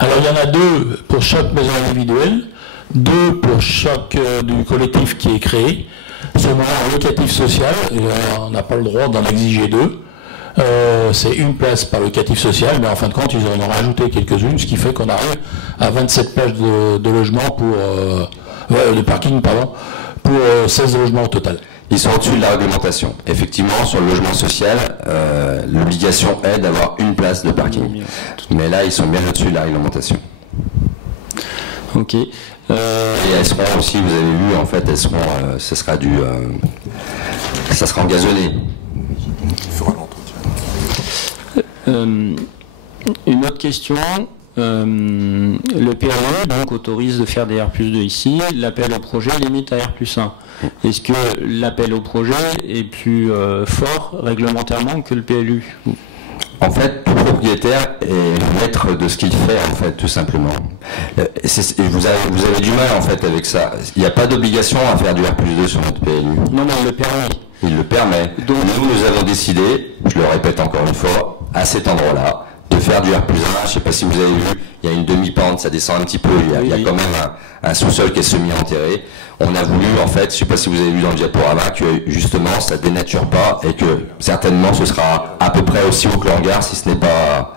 Alors il y en a 2 pour chaque maison individuelle, 2 pour chaque du collectif qui est créé. Seulement en locatif social, on n'a pas le droit d'en exiger 2. C'est une place par locatif social, mais en fin de compte, ils en ont rajouté quelques-unes, ce qui fait qu'on arrive à 27 places de logement pour de parking, pardon, pour 16 logements au total. Ils sont au-dessus de la réglementation. Effectivement, sur le logement social, l'obligation est d'avoir une place de parking. Mais là, ils sont bien au-dessus de la réglementation. Ok. Et elles seront aussi, vous avez vu, en fait, elles seront, ça sera en gazonné. Une autre question. Le PLU donc autorise de faire des R+2 ici, l'appel au projet limite à R+1. Est-ce que l'appel au projet est plus fort réglementairement que le PLU? En fait, tout propriétaire est maître de ce qu'il fait, en fait, tout simplement. Vous avez du mal, en fait, avec ça. Il n'y a pas d'obligation à faire du R+2 sur notre PLU. Non, mais il le permet. Il le permet. Donc, nous avons décidé, je le répète encore une fois, à cet endroit-là, de faire du R+1. Je ne sais pas si vous avez vu, il y a une demi-pente, ça descend un petit peu, il y a quand même un sous-sol qui est semi-enterré. On a voulu, en fait, je ne sais pas si vous avez vu dans le diaporama, que justement ça ne dénature pas et que certainement ce sera à peu près aussi haut que le hangar, si ce n'est pas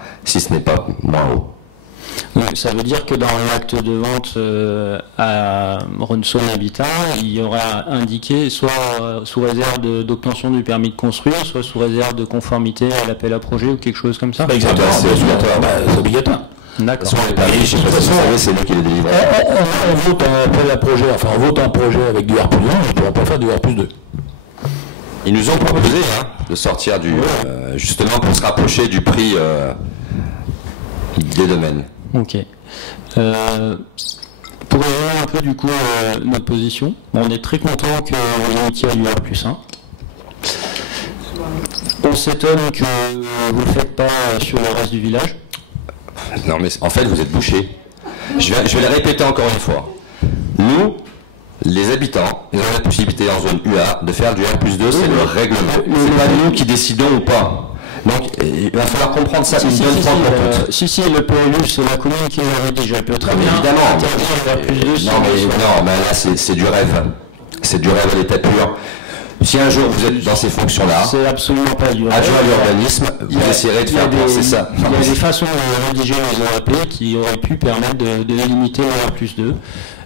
moins haut. Donc, ça veut dire que dans l'acte de vente à Renson Habitat, il y aura indiqué soit sous réserve d'obtention du permis de construire, soit sous réserve de conformité à l'appel à projet ou quelque chose comme ça. Exactement, c'est obligatoire. C'est obligatoire. D'accord. C'est nous qui les délivrons. On vote un appel à projet, enfin on vote un projet avec du R+1, on ne pourra pas faire du R+2. Ils nous ont proposé de sortir justement pour se rapprocher du prix des domaines. Ok. Pour revenir un peu du coup notre position, on est très content que vous limitiez à du R+1. On s'étonne que vous ne le faites pas sur le reste du village. Non mais en fait vous êtes bouchés. Je vais le répéter encore une fois. Nous, les habitants, ils ont la possibilité en zone UA de faire du R+2, c'est le règlement. C'est pas nous qui décidons ou pas. Donc il va falloir comprendre ça. Si, le PLU, c'est la commune qui l'aurait déjà peut très bien. Évidemment. Non, mais là c'est du rêve. C'est du rêve à l'état pur. Si un jour vous êtes dans ces fonctions-là, c'est absolument pas du rêve. Adjoint à l'urbanisme, vous essayerez de faire penser ça. Il y a des façons de rédiger les OAP qui auraient pu permettre de limiter le R+2.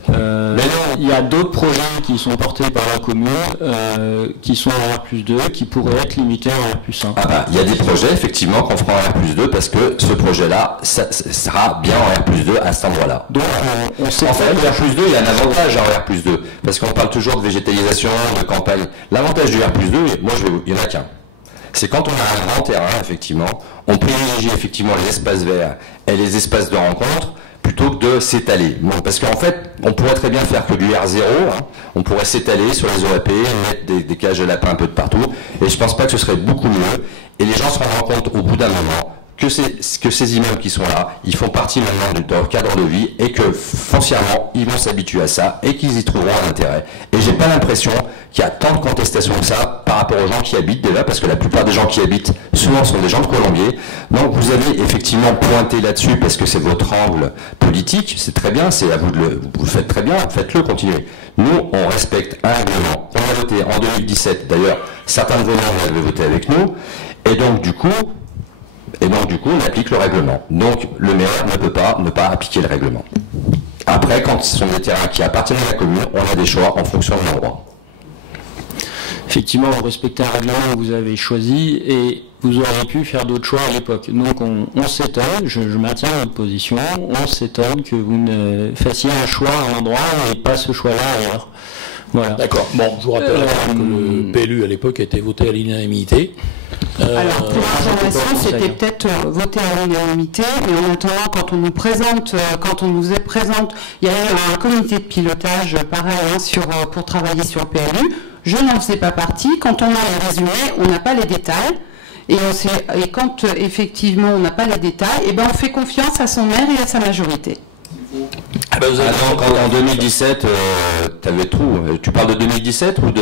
Il y a d'autres projets qui sont portés par la commune, qui sont en R+2, qui pourraient être limités en R+1. Ah bah, il y a des projets, effectivement, qu'on fera en R+2, parce que ce projet-là, ça sera bien en R+2 à cet endroit-là. Donc, on sait en fait, le R+2, il y a un avantage en R+2, parce qu'on parle toujours de végétalisation, de campagne. L'avantage du R+2, moi, il n'y en a qu'un. C'est quand on a un grand terrain, effectivement, on privilégie effectivement les espaces verts et les espaces de rencontre, plutôt que de s'étaler. Bon, parce qu'en fait, on pourrait très bien faire que du R0, hein. On pourrait s'étaler sur les OAP, mettre des cages de lapins un peu de partout, et je pense pas que ce serait beaucoup mieux, et les gens se rendront compte au bout d'un moment que ces immeubles qui sont là, ils font partie maintenant de leur cadre de vie, et que foncièrement, ils vont s'habituer à ça, et qu'ils y trouveront un intérêt. Et j'ai pas l'impression qu'il y a tant de contestations que ça par rapport aux gens qui habitent déjà, parce que la plupart des gens qui habitent souvent sont des gens de Colombier. Donc vous avez effectivement pointé là-dessus, parce que c'est votre angle politique, c'est très bien, c'est à vous de vous le faites très bien, faites-le, continuez. Nous, on respecte un règlement qu'on a voté en 2017, d'ailleurs, certains de vos membres avaient voté avec nous, et donc du coup, on applique le règlement. Donc, le maire ne peut pas ne pas appliquer le règlement. Après, quand ce sont des terrains qui appartiennent à la commune, on a des choix en fonction de l'endroit. Effectivement, vous respectez un règlement que vous avez choisi et vous auriez pu faire d'autres choix à l'époque. Donc, on s'étonne, je maintiens votre position, on s'étonne que vous ne fassiez un choix à un endroit et pas ce choix-là ailleurs. Voilà. D'accord. Bon, je vous rappelle que le PLU à l'époque a été voté à l'unanimité. Alors, pour l'information, c'était peut-être voté à l'unanimité, mais en attendant, quand on nous présente, il y a eu un comité de pilotage, pareil, hein, pour travailler sur le PLU. Je n'en faisais pas partie. Quand on a les résumés, on n'a pas les détails. Et quand effectivement on n'a pas les détails, et ben on fait confiance à son maire et à sa majorité. Ah ben quand en 2017, tu avais tout. Tu parles de 2017 ou de...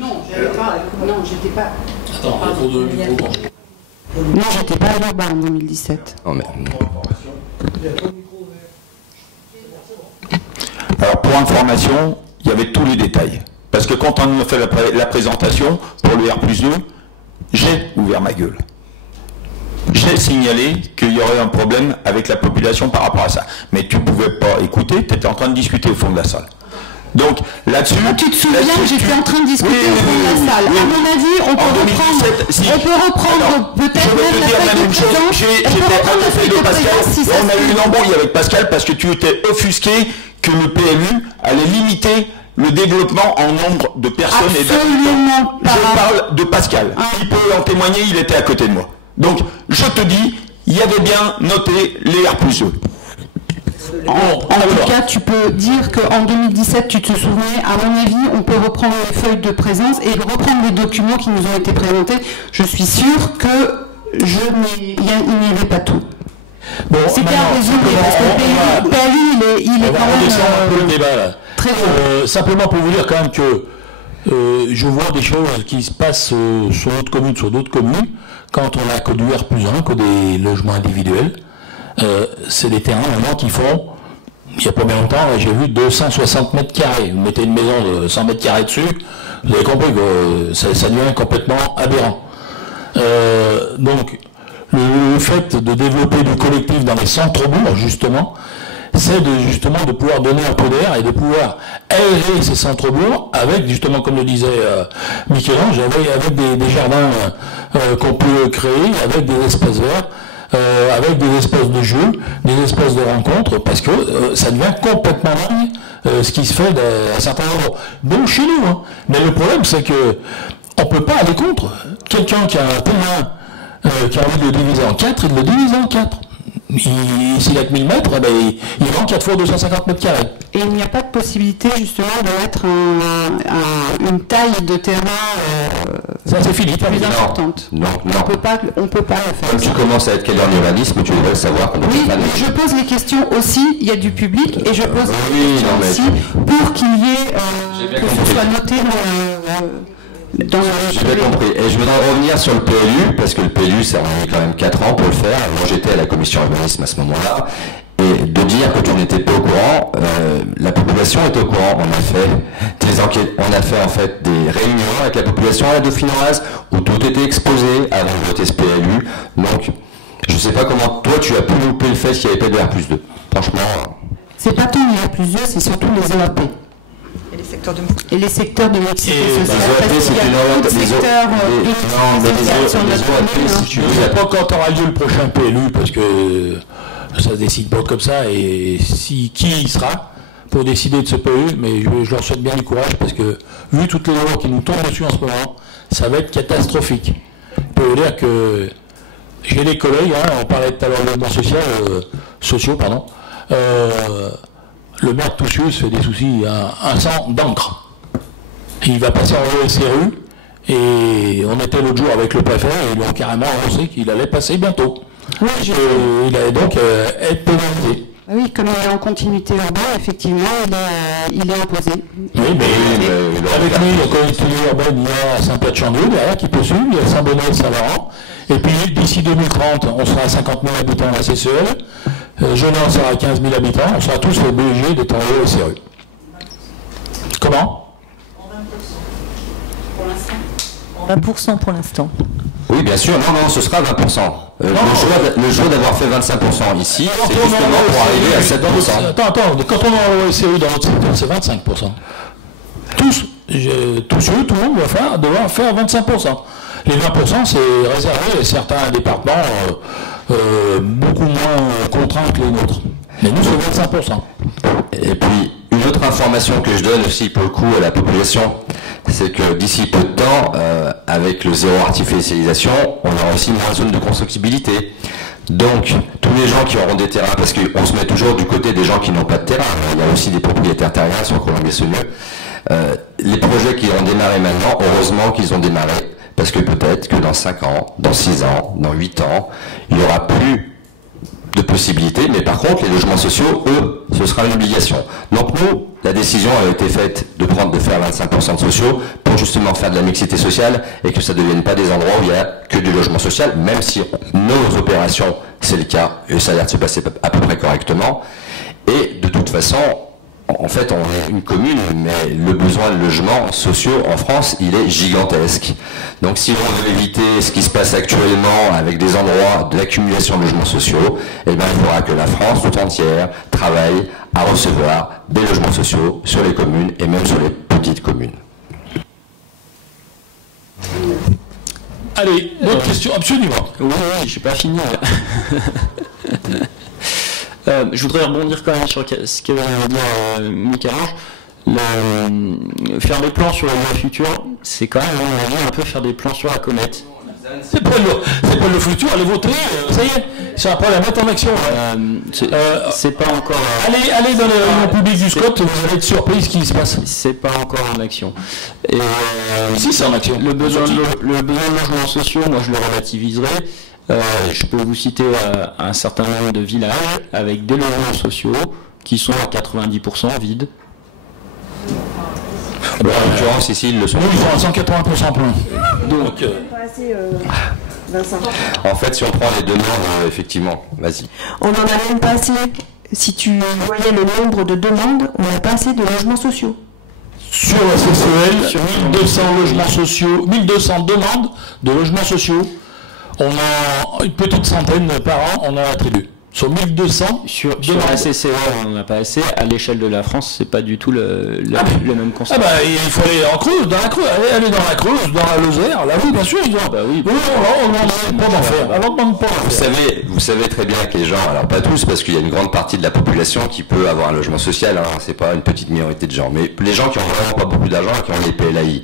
Non, j'étais pas. Attends, pour de micro. Non, j'étais pas à l'Urbain en 2017. Oh, mais... Alors pour information, il y avait tous les détails. Parce que quand on m'a fait la présentation pour le R+2, j'ai ouvert ma gueule. J'ai signalé qu'il y aurait un problème avec la population par rapport à ça. Mais tu ne pouvais pas écouter, tu étais en train de discuter au fond de la salle. Donc là-dessus... Tu te souviens que j'étais en train de discuter au fond de la salle. À mon avis, on peut reprendre peut-être même la feuille de présence. J'étais à côté de Pascal. On a eu une embrouille avec Pascal parce que tu étais offusqué que le PLU allait limiter le développement en nombre de personnes. Absolument et je parle de Pascal. Il peut en témoigner, il était à côté de moi. Donc, je te dis, il y avait bien noté les R+E. En tout cas, tu peux dire qu'en 2017, tu te souvenais, à mon avis, on peut reprendre les feuilles de présence et reprendre les documents qui nous ont été présentés. Je suis sûre que il n'y avait pas tout. Bon, c'était un résumé, parce que le PLU, il est quand même... un peu le débat, là. Très simplement pour vous dire quand même que je vois des choses qui se passent sur notre commune, sur d'autres communes, quand on a que du R+1, que des logements individuels. C'est des terrains maintenant qui font, il n'y a pas bien longtemps, j'ai vu 260 mètres carrés. Vous mettez une maison de 100 mètres carrés dessus, vous avez compris que ça devient complètement aberrant. Donc, le fait de développer du collectif dans les centres-bourgs, justement, c'est de pouvoir donner un peu d'air et de pouvoir aérer ces centres-bourgs avec, justement, comme le disait Michel-Ange, avec des jardins qu'on peut créer, avec des espaces verts, avec des espaces de jeu, des espaces de rencontre, parce que ça devient complètement dingue ce qui se fait à certains endroits. Donc chez nous, hein. Mais le problème, c'est que on peut pas aller contre. Quelqu'un qui a un terrain qui a envie de le diviser en 4, il le divise en 4. S'il a que 1000 mètres, ben, il vend 4 fois 250 mètres carrés. Et il n'y a pas de possibilité justement de mettre une taille de terrain ça c'est fini, plus importante. Non. On peut pas le faire. Comme tu commences à être quel l'urbanisme, tu devrais savoir qu'on oui, je pose les questions aussi, il y a du public, et je pose les questions aussi pour qu'il y ait, que ce soit noté dans J'ai bien compris. Et je voudrais revenir sur le PLU, parce que le PLU, ça on a eu quand même 4 ans pour le faire. Moi, j'étais à la commission urbanisme à ce moment-là. Et de dire que tu n'étais pas au courant, la population est au courant. On a fait des enquêtes, on a fait en fait des réunions avec la population à la Dauphinoise où tout était exposé avant de voter ce PLU. Donc, je ne sais pas comment toi tu as pu louper le fait qu'il n'y avait pas de R+2. Franchement... C'est pas tout l'IR+2, c'est surtout les EAP. Et les secteurs de Et les secteurs de mixité sociale. Les OAP, c'est une orientation. Je ne sais pas quand aura lieu le prochain PLU, parce que ça se décide pas comme ça, et qui y sera pour décider de ce PLU, mais je leur souhaite bien du courage, parce que vu toutes les lois qui nous tombent dessus en ce moment, ça va être catastrophique. Je peux vous dire que j'ai des collègues, on parlait tout à l'heure de logements sociaux, pardon. Le maire de Toussieux se fait des soucis, un sang d'encre. Il va passer en SRU, et on était l'autre jour avec le préfet, et ils lui ont carrément annoncé qu'il allait passer bientôt. Oui, il allait donc être pénalisé. Oui, comme il est en continuité urbaine, effectivement, il est opposé. Oui, mais avec lui, la collectivité urbaine, il y a Saint-Pierre-de-Chandelier, derrière, qui peut suivre, il y a Saint-Bonnet et Saint-Laurent. Et puis, d'ici 2030, on sera à 50 000 habitants à la CCE. Genin sera à 15 000 habitants, on sera tous obligés d'être en haut SRU. Comment ? En 20% pour l'instant. Oui, bien sûr, non, ce sera 20%. Le jour d'avoir fait 25% ici, c'est justement pour arriver à 7%. Attends, quand on est en SRU dans notre secteur, c'est 25%. Tous, tout le monde va devoir faire 25%. Les 20%, c'est réservé à certains départements beaucoup moins contraints que les nôtres. Mais nous, c'est 25%. Et puis, une autre information que je donne aussi pour le coup à la population, c'est que d'ici peu de temps, avec le zéro artificialisation, on aura aussi moins de zones de constructibilité. Donc, tous les gens qui auront des terrains, parce qu'on se met toujours du côté des gens qui n'ont pas de terrain, il y a aussi des propriétaires terriens sur Colombier-Saunieux, les projets qui ont démarré maintenant, heureusement qu'ils ont démarré, parce que peut-être que dans 5 ans, dans 6 ans, dans 8 ans, il n'y aura plus de possibilités, mais par contre, les logements sociaux, eux, ce sera une obligation. Donc nous, la décision a été faite de faire 25% de sociaux pour justement faire de la mixité sociale et que ça ne devienne pas des endroits où il n'y a que du logement social, même si nos opérations, c'est le cas, et ça a l'air de se passer à peu près correctement. Et de toute façon, en fait, on est une commune, mais le besoin de logements sociaux en France, il est gigantesque. Donc si on veut éviter ce qui se passe actuellement avec des endroits de l'accumulation de logements sociaux, eh bien, il faudra que la France tout entière travaille à recevoir des logements sociaux sur les communes et même sur les petites communes. Allez, d'autres questions, absolument. Oui, je n'ai pas fini. Je voudrais rebondir quand même sur ce qu'avait à dire Michel-Ange. Faire des plans sur la loi future, c'est quand même un peu faire des plans sur la comète. C'est pas le futur, allez voter, ça y est, c'est après la mettre en action. C'est pas encore. Allez dans les réunions publiques du SCOT, vous allez être surpris ce qui se passe. C'est pas encore en action. Et, si, c'est en action. Le besoin de logements sociaux, moi je le relativiserai. Je peux vous citer un certain nombre de villages avec des logements sociaux qui sont à 90% vides. En l'occurrence, ici, ils le sont. Nous, ils sont à 180% plein. Donc, en fait, si on prend les demandes, effectivement, vas-y. On n'en a même pas assez. Si tu voyais le nombre de demandes, on n'a pas assez de logements sociaux. Sur la CCL, sur 1200 logements sociaux, 1200 demandes de logements sociaux. On a une petite centaine par an, on a attribué. Sur 1200 sur la CCE, on n'en a pas assez. À l'échelle de la France, c'est pas du tout le même constat. Il faut aller en Creuse, dans la Creuse, aller dans la Creuse, dans la Lozère. Là, oui, bien sûr, ils ont. Oui, on demande pas d'en faire. Vous savez très bien que les gens, alors pas tous, parce qu'il y a une grande partie de la population qui peut avoir un logement social. C'est pas une petite minorité de gens, mais les gens qui ont vraiment pas beaucoup d'argent et qui ont les PLAI.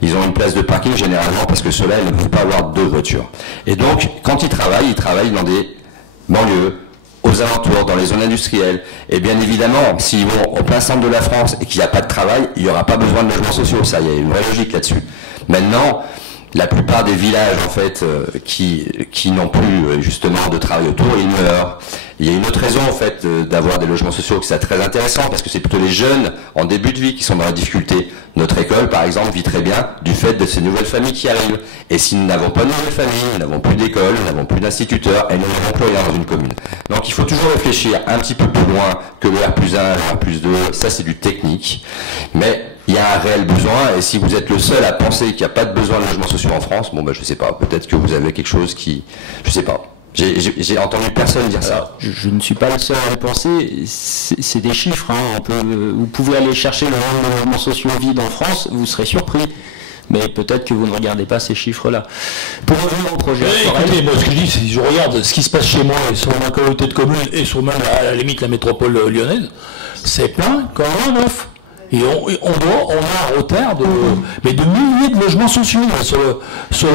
Ils ont une place de parking généralement parce que ceux-là, ils ne peuvent pas avoir deux voitures. Et donc, quand ils travaillent dans des banlieues, aux alentours, dans les zones industrielles. Et bien évidemment, s'ils vont au plein centre de la France et qu'il n'y a pas de travail, il n'y aura pas besoin de logements sociaux. Ça, il y a une vraie logique là-dessus. Maintenant, la plupart des villages, en fait, qui n'ont plus justement de travail autour, ils meurent. Il y a une autre raison, en fait, d'avoir des logements sociaux qui c'est très intéressant, parce que c'est plutôt les jeunes en début de vie qui sont dans la difficulté. Notre école, par exemple, vit très bien du fait de ces nouvelles familles qui arrivent. Et si nous n'avons pas de nouvelles familles, nous n'avons plus d'école, nous n'avons plus d'instituteurs, et nous n'avons plus rien dans une commune. Donc il faut toujours réfléchir un petit peu plus loin que le R+1, R+2, ça c'est du technique. Mais il y a un réel besoin, et si vous êtes le seul à penser qu'il n'y a pas de besoin de logements sociaux en France, bon je sais pas, peut-être que vous avez quelque chose qui, je sais pas. J'ai entendu personne dire ça. Je ne suis pas le seul à le penser, c'est des chiffres. Hein. Vous pouvez aller chercher le nombre de logements sociaux vides en France, vous serez surpris. Mais peut-être que vous ne regardez pas ces chiffres-là. Pour revenir au projet... écoutez, moi, ce que je dis, c'est que je regarde ce qui se passe chez moi, et sur ma communauté de communes, et sur même, à la limite, la métropole lyonnaise, c'est plein comme un neuf. Et on a un retard de milliers de logements sociaux sur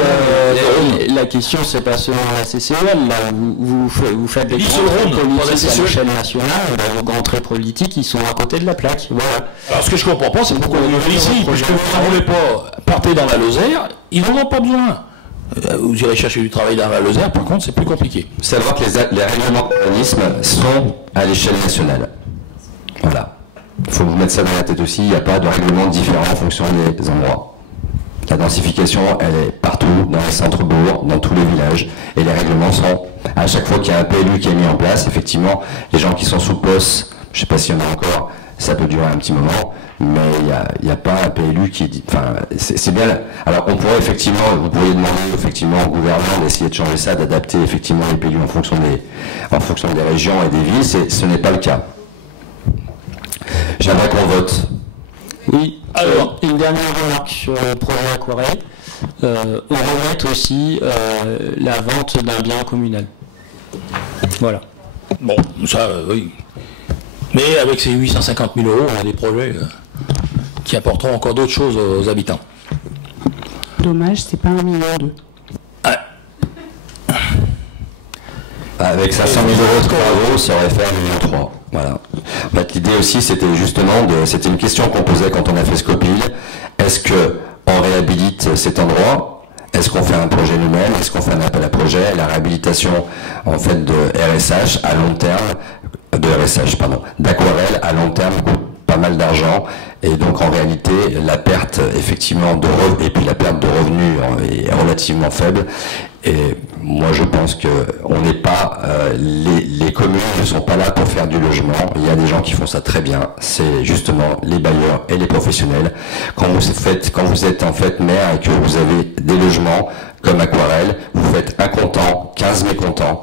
la question, c'est pas seulement la CCEL. Là, vous faites des grands politiques à l'échelle nationale, vos grands traits politiques, ils sont à côté de la plaque. Voilà. Alors ce que je comprends pas, c'est pourquoi vous venez ici, puisque vous n'en voulez pas, partez dans la Lozère, ils n'en ont pas besoin. Vous irez chercher du travail dans la Lozère, par contre, c'est plus compliqué. Savoir que les règlements d'urbanisme sont à l'échelle nationale. Voilà. Il faut vous mettre ça dans la tête aussi, il n'y a pas de règlement différent en fonction des endroits. La densification, elle est partout, dans les centres-bourgs, dans tous les villages, et les règlements sont, à chaque fois qu'il y a un PLU qui est mis en place, effectivement, les gens qui sont sous poste, je ne sais pas s'il y en a encore, ça peut durer un petit moment, mais il n'y a pas un PLU qui dit, enfin, c'est bien, alors on pourrait effectivement, vous pourriez demander effectivement au gouvernement d'essayer de changer ça, d'adapter effectivement les PLU en fonction des régions et des villes, ce n'est pas le cas. J'aimerais qu'on vote. Oui, alors une dernière remarque sur le projet Aquarelle. On remet aussi la vente d'un bien communal. Voilà. Bon, ça, oui. Mais avec ces 850 000 €, on a des projets qui apporteront encore d'autres choses aux habitants. Dommage, c'est pas 1,2 million. Avec 500 000 € de travaux, ça aurait fait 1,3 million. Voilà. L'idée aussi, c'était justement, c'était une question qu'on posait quand on a fait Scopil. Est-ce qu'on réhabilite cet endroit? Est-ce qu'on fait un projet nous-mêmes? Est-ce qu'on fait un appel à projet? La réhabilitation, en fait, de RSH à long terme, d'Aquarelle à long terme coûte pas mal d'argent. Et donc, en réalité, la perte, effectivement, de revenus, et puis la perte de revenus est relativement faible. Et moi, je pense que on n'est pas, les communes ne sont pas là pour faire du logement. Il y a des gens qui font ça très bien. C'est justement les bailleurs et les professionnels. Quand vous êtes en fait maire et que vous avez des logements comme Aquarelle, vous faites un comptant, 15 mécontents.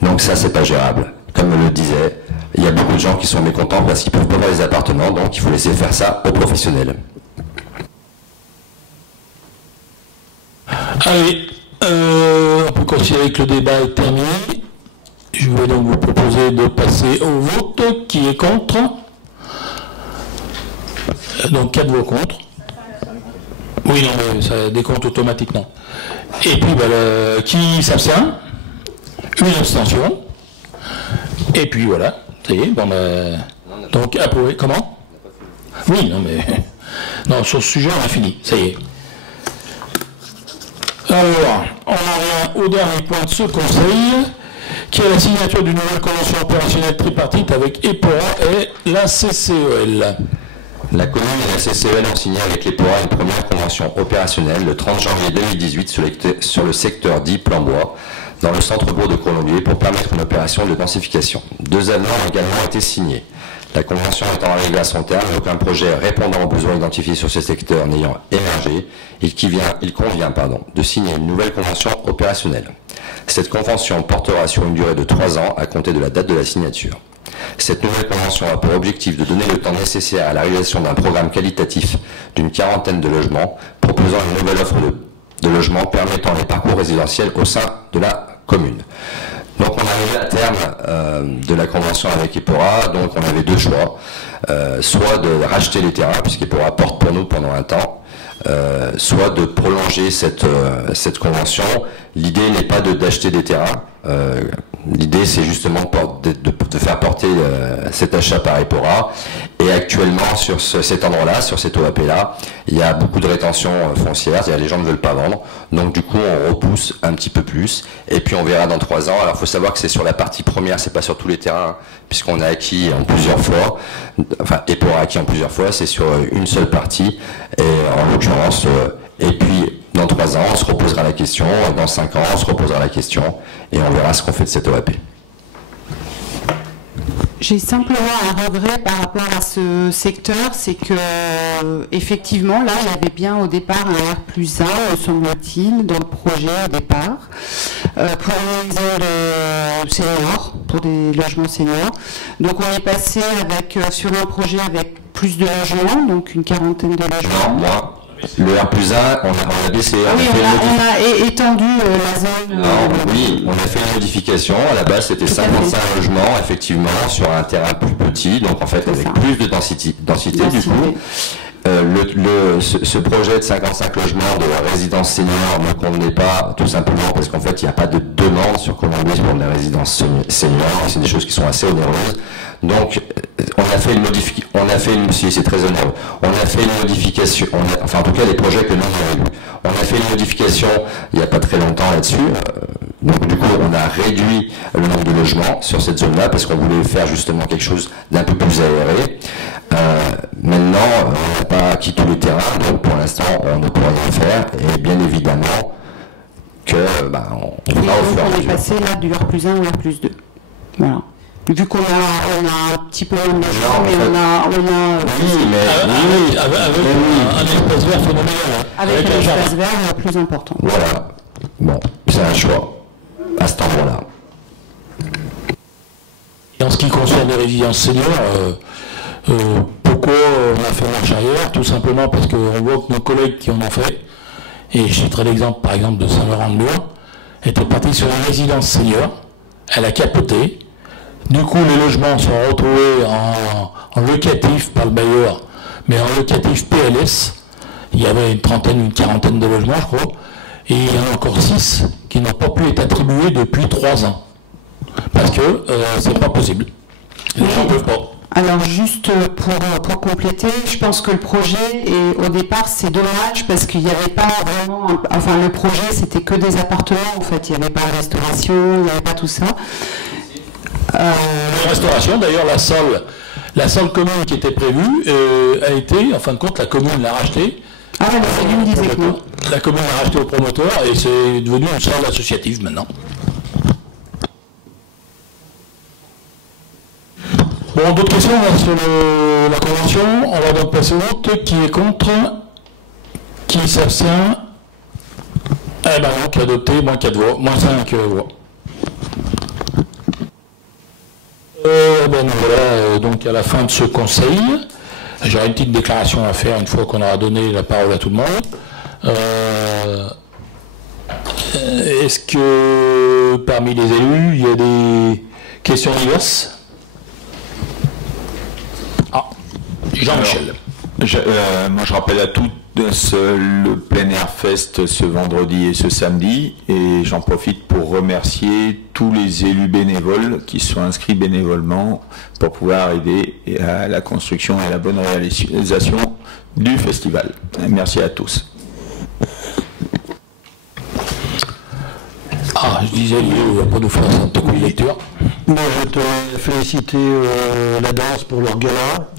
Donc ça, c'est pas gérable. Comme le disait, il y a beaucoup de gens qui sont mécontents parce qu'ils peuvent pas avoir des appartements. Donc il faut laisser faire ça aux professionnels. Allez. On peut considérer que le débat est terminé. Je vais donc vous proposer de passer au vote. Qui est contre? Donc 4 voix contre. Oui, non, mais ça décompte automatiquement. Et puis, qui s'abstient? Une abstention. Et puis voilà. Ça y est, donc approuvé. Comment? Oui, non, mais... Non, sur ce sujet, on a fini. Ça y est. Alors, on en vient au dernier point de ce conseil, qui est la signature d'une nouvelle convention opérationnelle tripartite avec EPORA et la CCEL. La commune et la CCEL ont signé avec l'EPORA une première convention opérationnelle le 30 janvier 2018 sur le secteur dit Plan-Bois, dans le centre-bourg de Colombier, pour permettre une opération de densification. 2 avenants ont également été signés. La convention étant arrivée à son terme, aucun projet répondant aux besoins identifiés sur ce secteur n'ayant émergé, il convient de signer une nouvelle convention opérationnelle. Cette convention portera sur une durée de 3 ans à compter de la date de la signature. Cette nouvelle convention a pour objectif de donner le temps nécessaire à la réalisation d'un programme qualitatif d'une 40aine de logements, proposant une nouvelle offre de logements permettant les parcours résidentiels au sein de la commune. Donc on arrivait à terme de la convention avec EPORA, donc on avait 2 choix, soit de racheter les terrains, puisqu'EPORA porte pour nous pendant un temps, soit de prolonger cette convention. L'idée n'est pas d'acheter des terrains, l'idée c'est justement de faire porter cet achat par EPORA. Et actuellement sur cet endroit-là, sur cet OAP-là, il y a beaucoup de rétention foncière, c'est-à-dire les gens ne veulent pas vendre. Donc du coup on repousse un petit peu plus, et puis on verra dans 3 ans. Alors il faut savoir que c'est sur la partie première, c'est pas sur tous les terrains, puisqu'on a acquis en plusieurs fois, enfin EPORA a acquis en plusieurs fois, c'est sur une seule partie, et en l'occurrence, et puis dans 3 ans on se reposera la question, dans 5 ans on se reposera la question, et on verra ce qu'on fait de cette OAP. J'ai simplement un regret par rapport à ce secteur, c'est que effectivement là il y avait bien au départ un R+1, me semble-t-il, dans le projet au départ, pour les seniors, pour des logements seniors. Donc on est passé sur un projet avec plus de logements, donc une quarantaine de logements. Non, moi, le R+1, on a baissé. Oui, on a étendu la zone. Oui, on a fait une modification. À la base, c'était 55 logements, effectivement, sur un terrain plus petit, donc en fait avec plus de densité du coup. Ce projet de 55 logements de la résidence senior ne convenait pas, tout simplement parce qu'en fait il n'y a pas de demande sur Colombie pour de la résidence senior, c'est des choses qui sont assez onéreuses. Donc on a fait une modification, c'est très onéreux, on a fait une modification, enfin en tout cas les projets que nous avons vus, on a fait une modification il n'y a pas très longtemps là-dessus, donc du coup on a réduit le nombre de logements sur cette zone-là parce qu'on voulait faire justement quelque chose d'un peu plus aéré. Maintenant, on n'a pas acquis tout le terrain, donc pour l'instant, on ne pourra rien faire. Et bien évidemment que on va au fur et à mesure. On est passé là du R+1 au R+2. Voilà. Vu qu'on a un petit peu moins de logements, mais on a... Oui, mais... Avec un espace vert phénoménal. Avec un espace vert plus important. Voilà. Bon, c'est un choix à cet endroit-là. Et en ce qui concerne les résidences seniors, pourquoi on a fait marche arrière? Tout simplement parce qu'on voit que nos collègues qui en ont fait, et je citerai l'exemple par exemple de Saint-Laurent-de-Mur, étaient partis sur une résidence senior, elle a capoté, du coup les logements sont retrouvés en locatif par le bailleur, mais en locatif PLS, il y avait une quarantaine de logements je crois, et il y en a encore 6 qui n'ont pas pu être attribués depuis 3 ans, parce que c'est pas possible, les gens ne peuvent pas. Alors juste pour compléter, je pense que le projet, et au départ c'est dommage parce qu'il n'y avait pas vraiment, enfin le projet c'était que des appartements en fait, il n'y avait pas de restauration, il n'y avait pas tout ça. La restauration, d'ailleurs la salle commune qui était prévue a été, en fin de compte la commune l'a rachetée. Ah ouais, c'est lui me disait que non. La commune l'a racheté au promoteur et c'est devenu une salle associative maintenant. Bon, d'autres questions sur la convention. On va donc passer au vote. Qui est contre? Qui s'abstient? Eh bien donc adopté, moins 4 voix, moins 5 voix. Ben voilà, donc à la fin de ce conseil, j'aurai une petite déclaration à faire une fois qu'on aura donné la parole à tout le monde. Est-ce que parmi les élus, il y a des questions diverses? Jean-Michel. Moi je rappelle à tous le plein air fest ce vendredi et ce samedi, et j'en profite pour remercier tous les élus bénévoles qui sont inscrits bénévolement pour pouvoir aider à la construction et à la bonne réalisation du festival. Merci à tous. Je disais, il va pas nous faire un petit coup de lecture. Moi, je te féliciter la danse pour leur gala.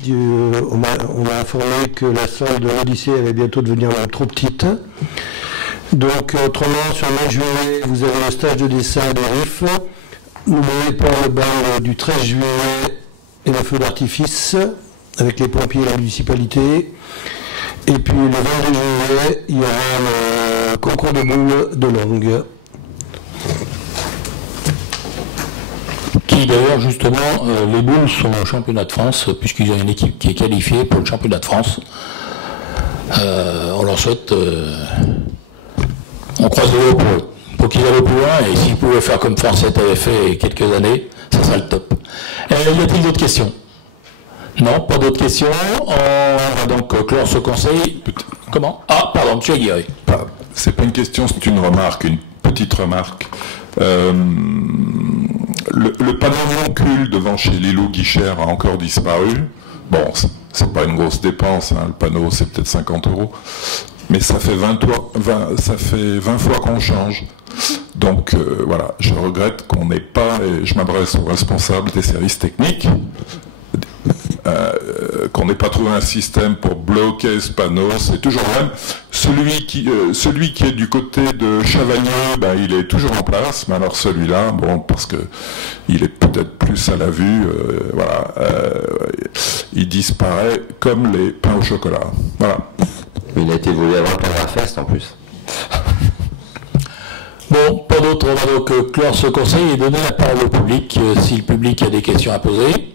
On m'a informé que la salle de l'Odyssée allait bientôt devenir trop petite. Donc, autrement, sur le mois de juillet, vous avez le stage de dessin de RIF. N'oubliez pas le bal du 13 juillet et le feu d'artifice avec les pompiers et la municipalité. Et puis, le 22 juillet, il y aura le concours de boules de langue. Qui d'ailleurs justement les boules sont au championnat de France puisqu'ils ont une équipe qui est qualifiée pour le championnat de France. On leur souhaite, on croise les doigts pour eux, pour qu'ils aillent plus loin, et s'ils pouvaient faire comme Forcette avait fait il y a quelques années, ça serait le top. Y a-t-il d'autres questions? Non, pas d'autres questions. On va donc clore ce conseil. Comment? Ah, pardon, M. Aguirre. C'est pas une question, c'est une remarque, une petite remarque. Le panneau non-cul devant chez Lilou Guichère a encore disparu. Bon, c'est pas une grosse dépense, hein, le panneau c'est peut-être 50 €, mais ça fait 20 fois qu'on change. Donc voilà, je regrette qu'on n'ait pas, et je m'adresse aux responsables des services techniques, qu'on n'ait pas trouvé un système pour bloquer ce panneau. C'est toujours le même. celui qui est du côté de Chavagneux, ben, il est toujours en place, mais alors celui-là, bon, parce que il est peut-être plus à la vue, il disparaît comme les pains au chocolat. Voilà. Il a été volé avant le Panzerfest en plus. Bon, pas d'autre, on va donc clore ce conseil et donner la parole au public, si le public a des questions à poser.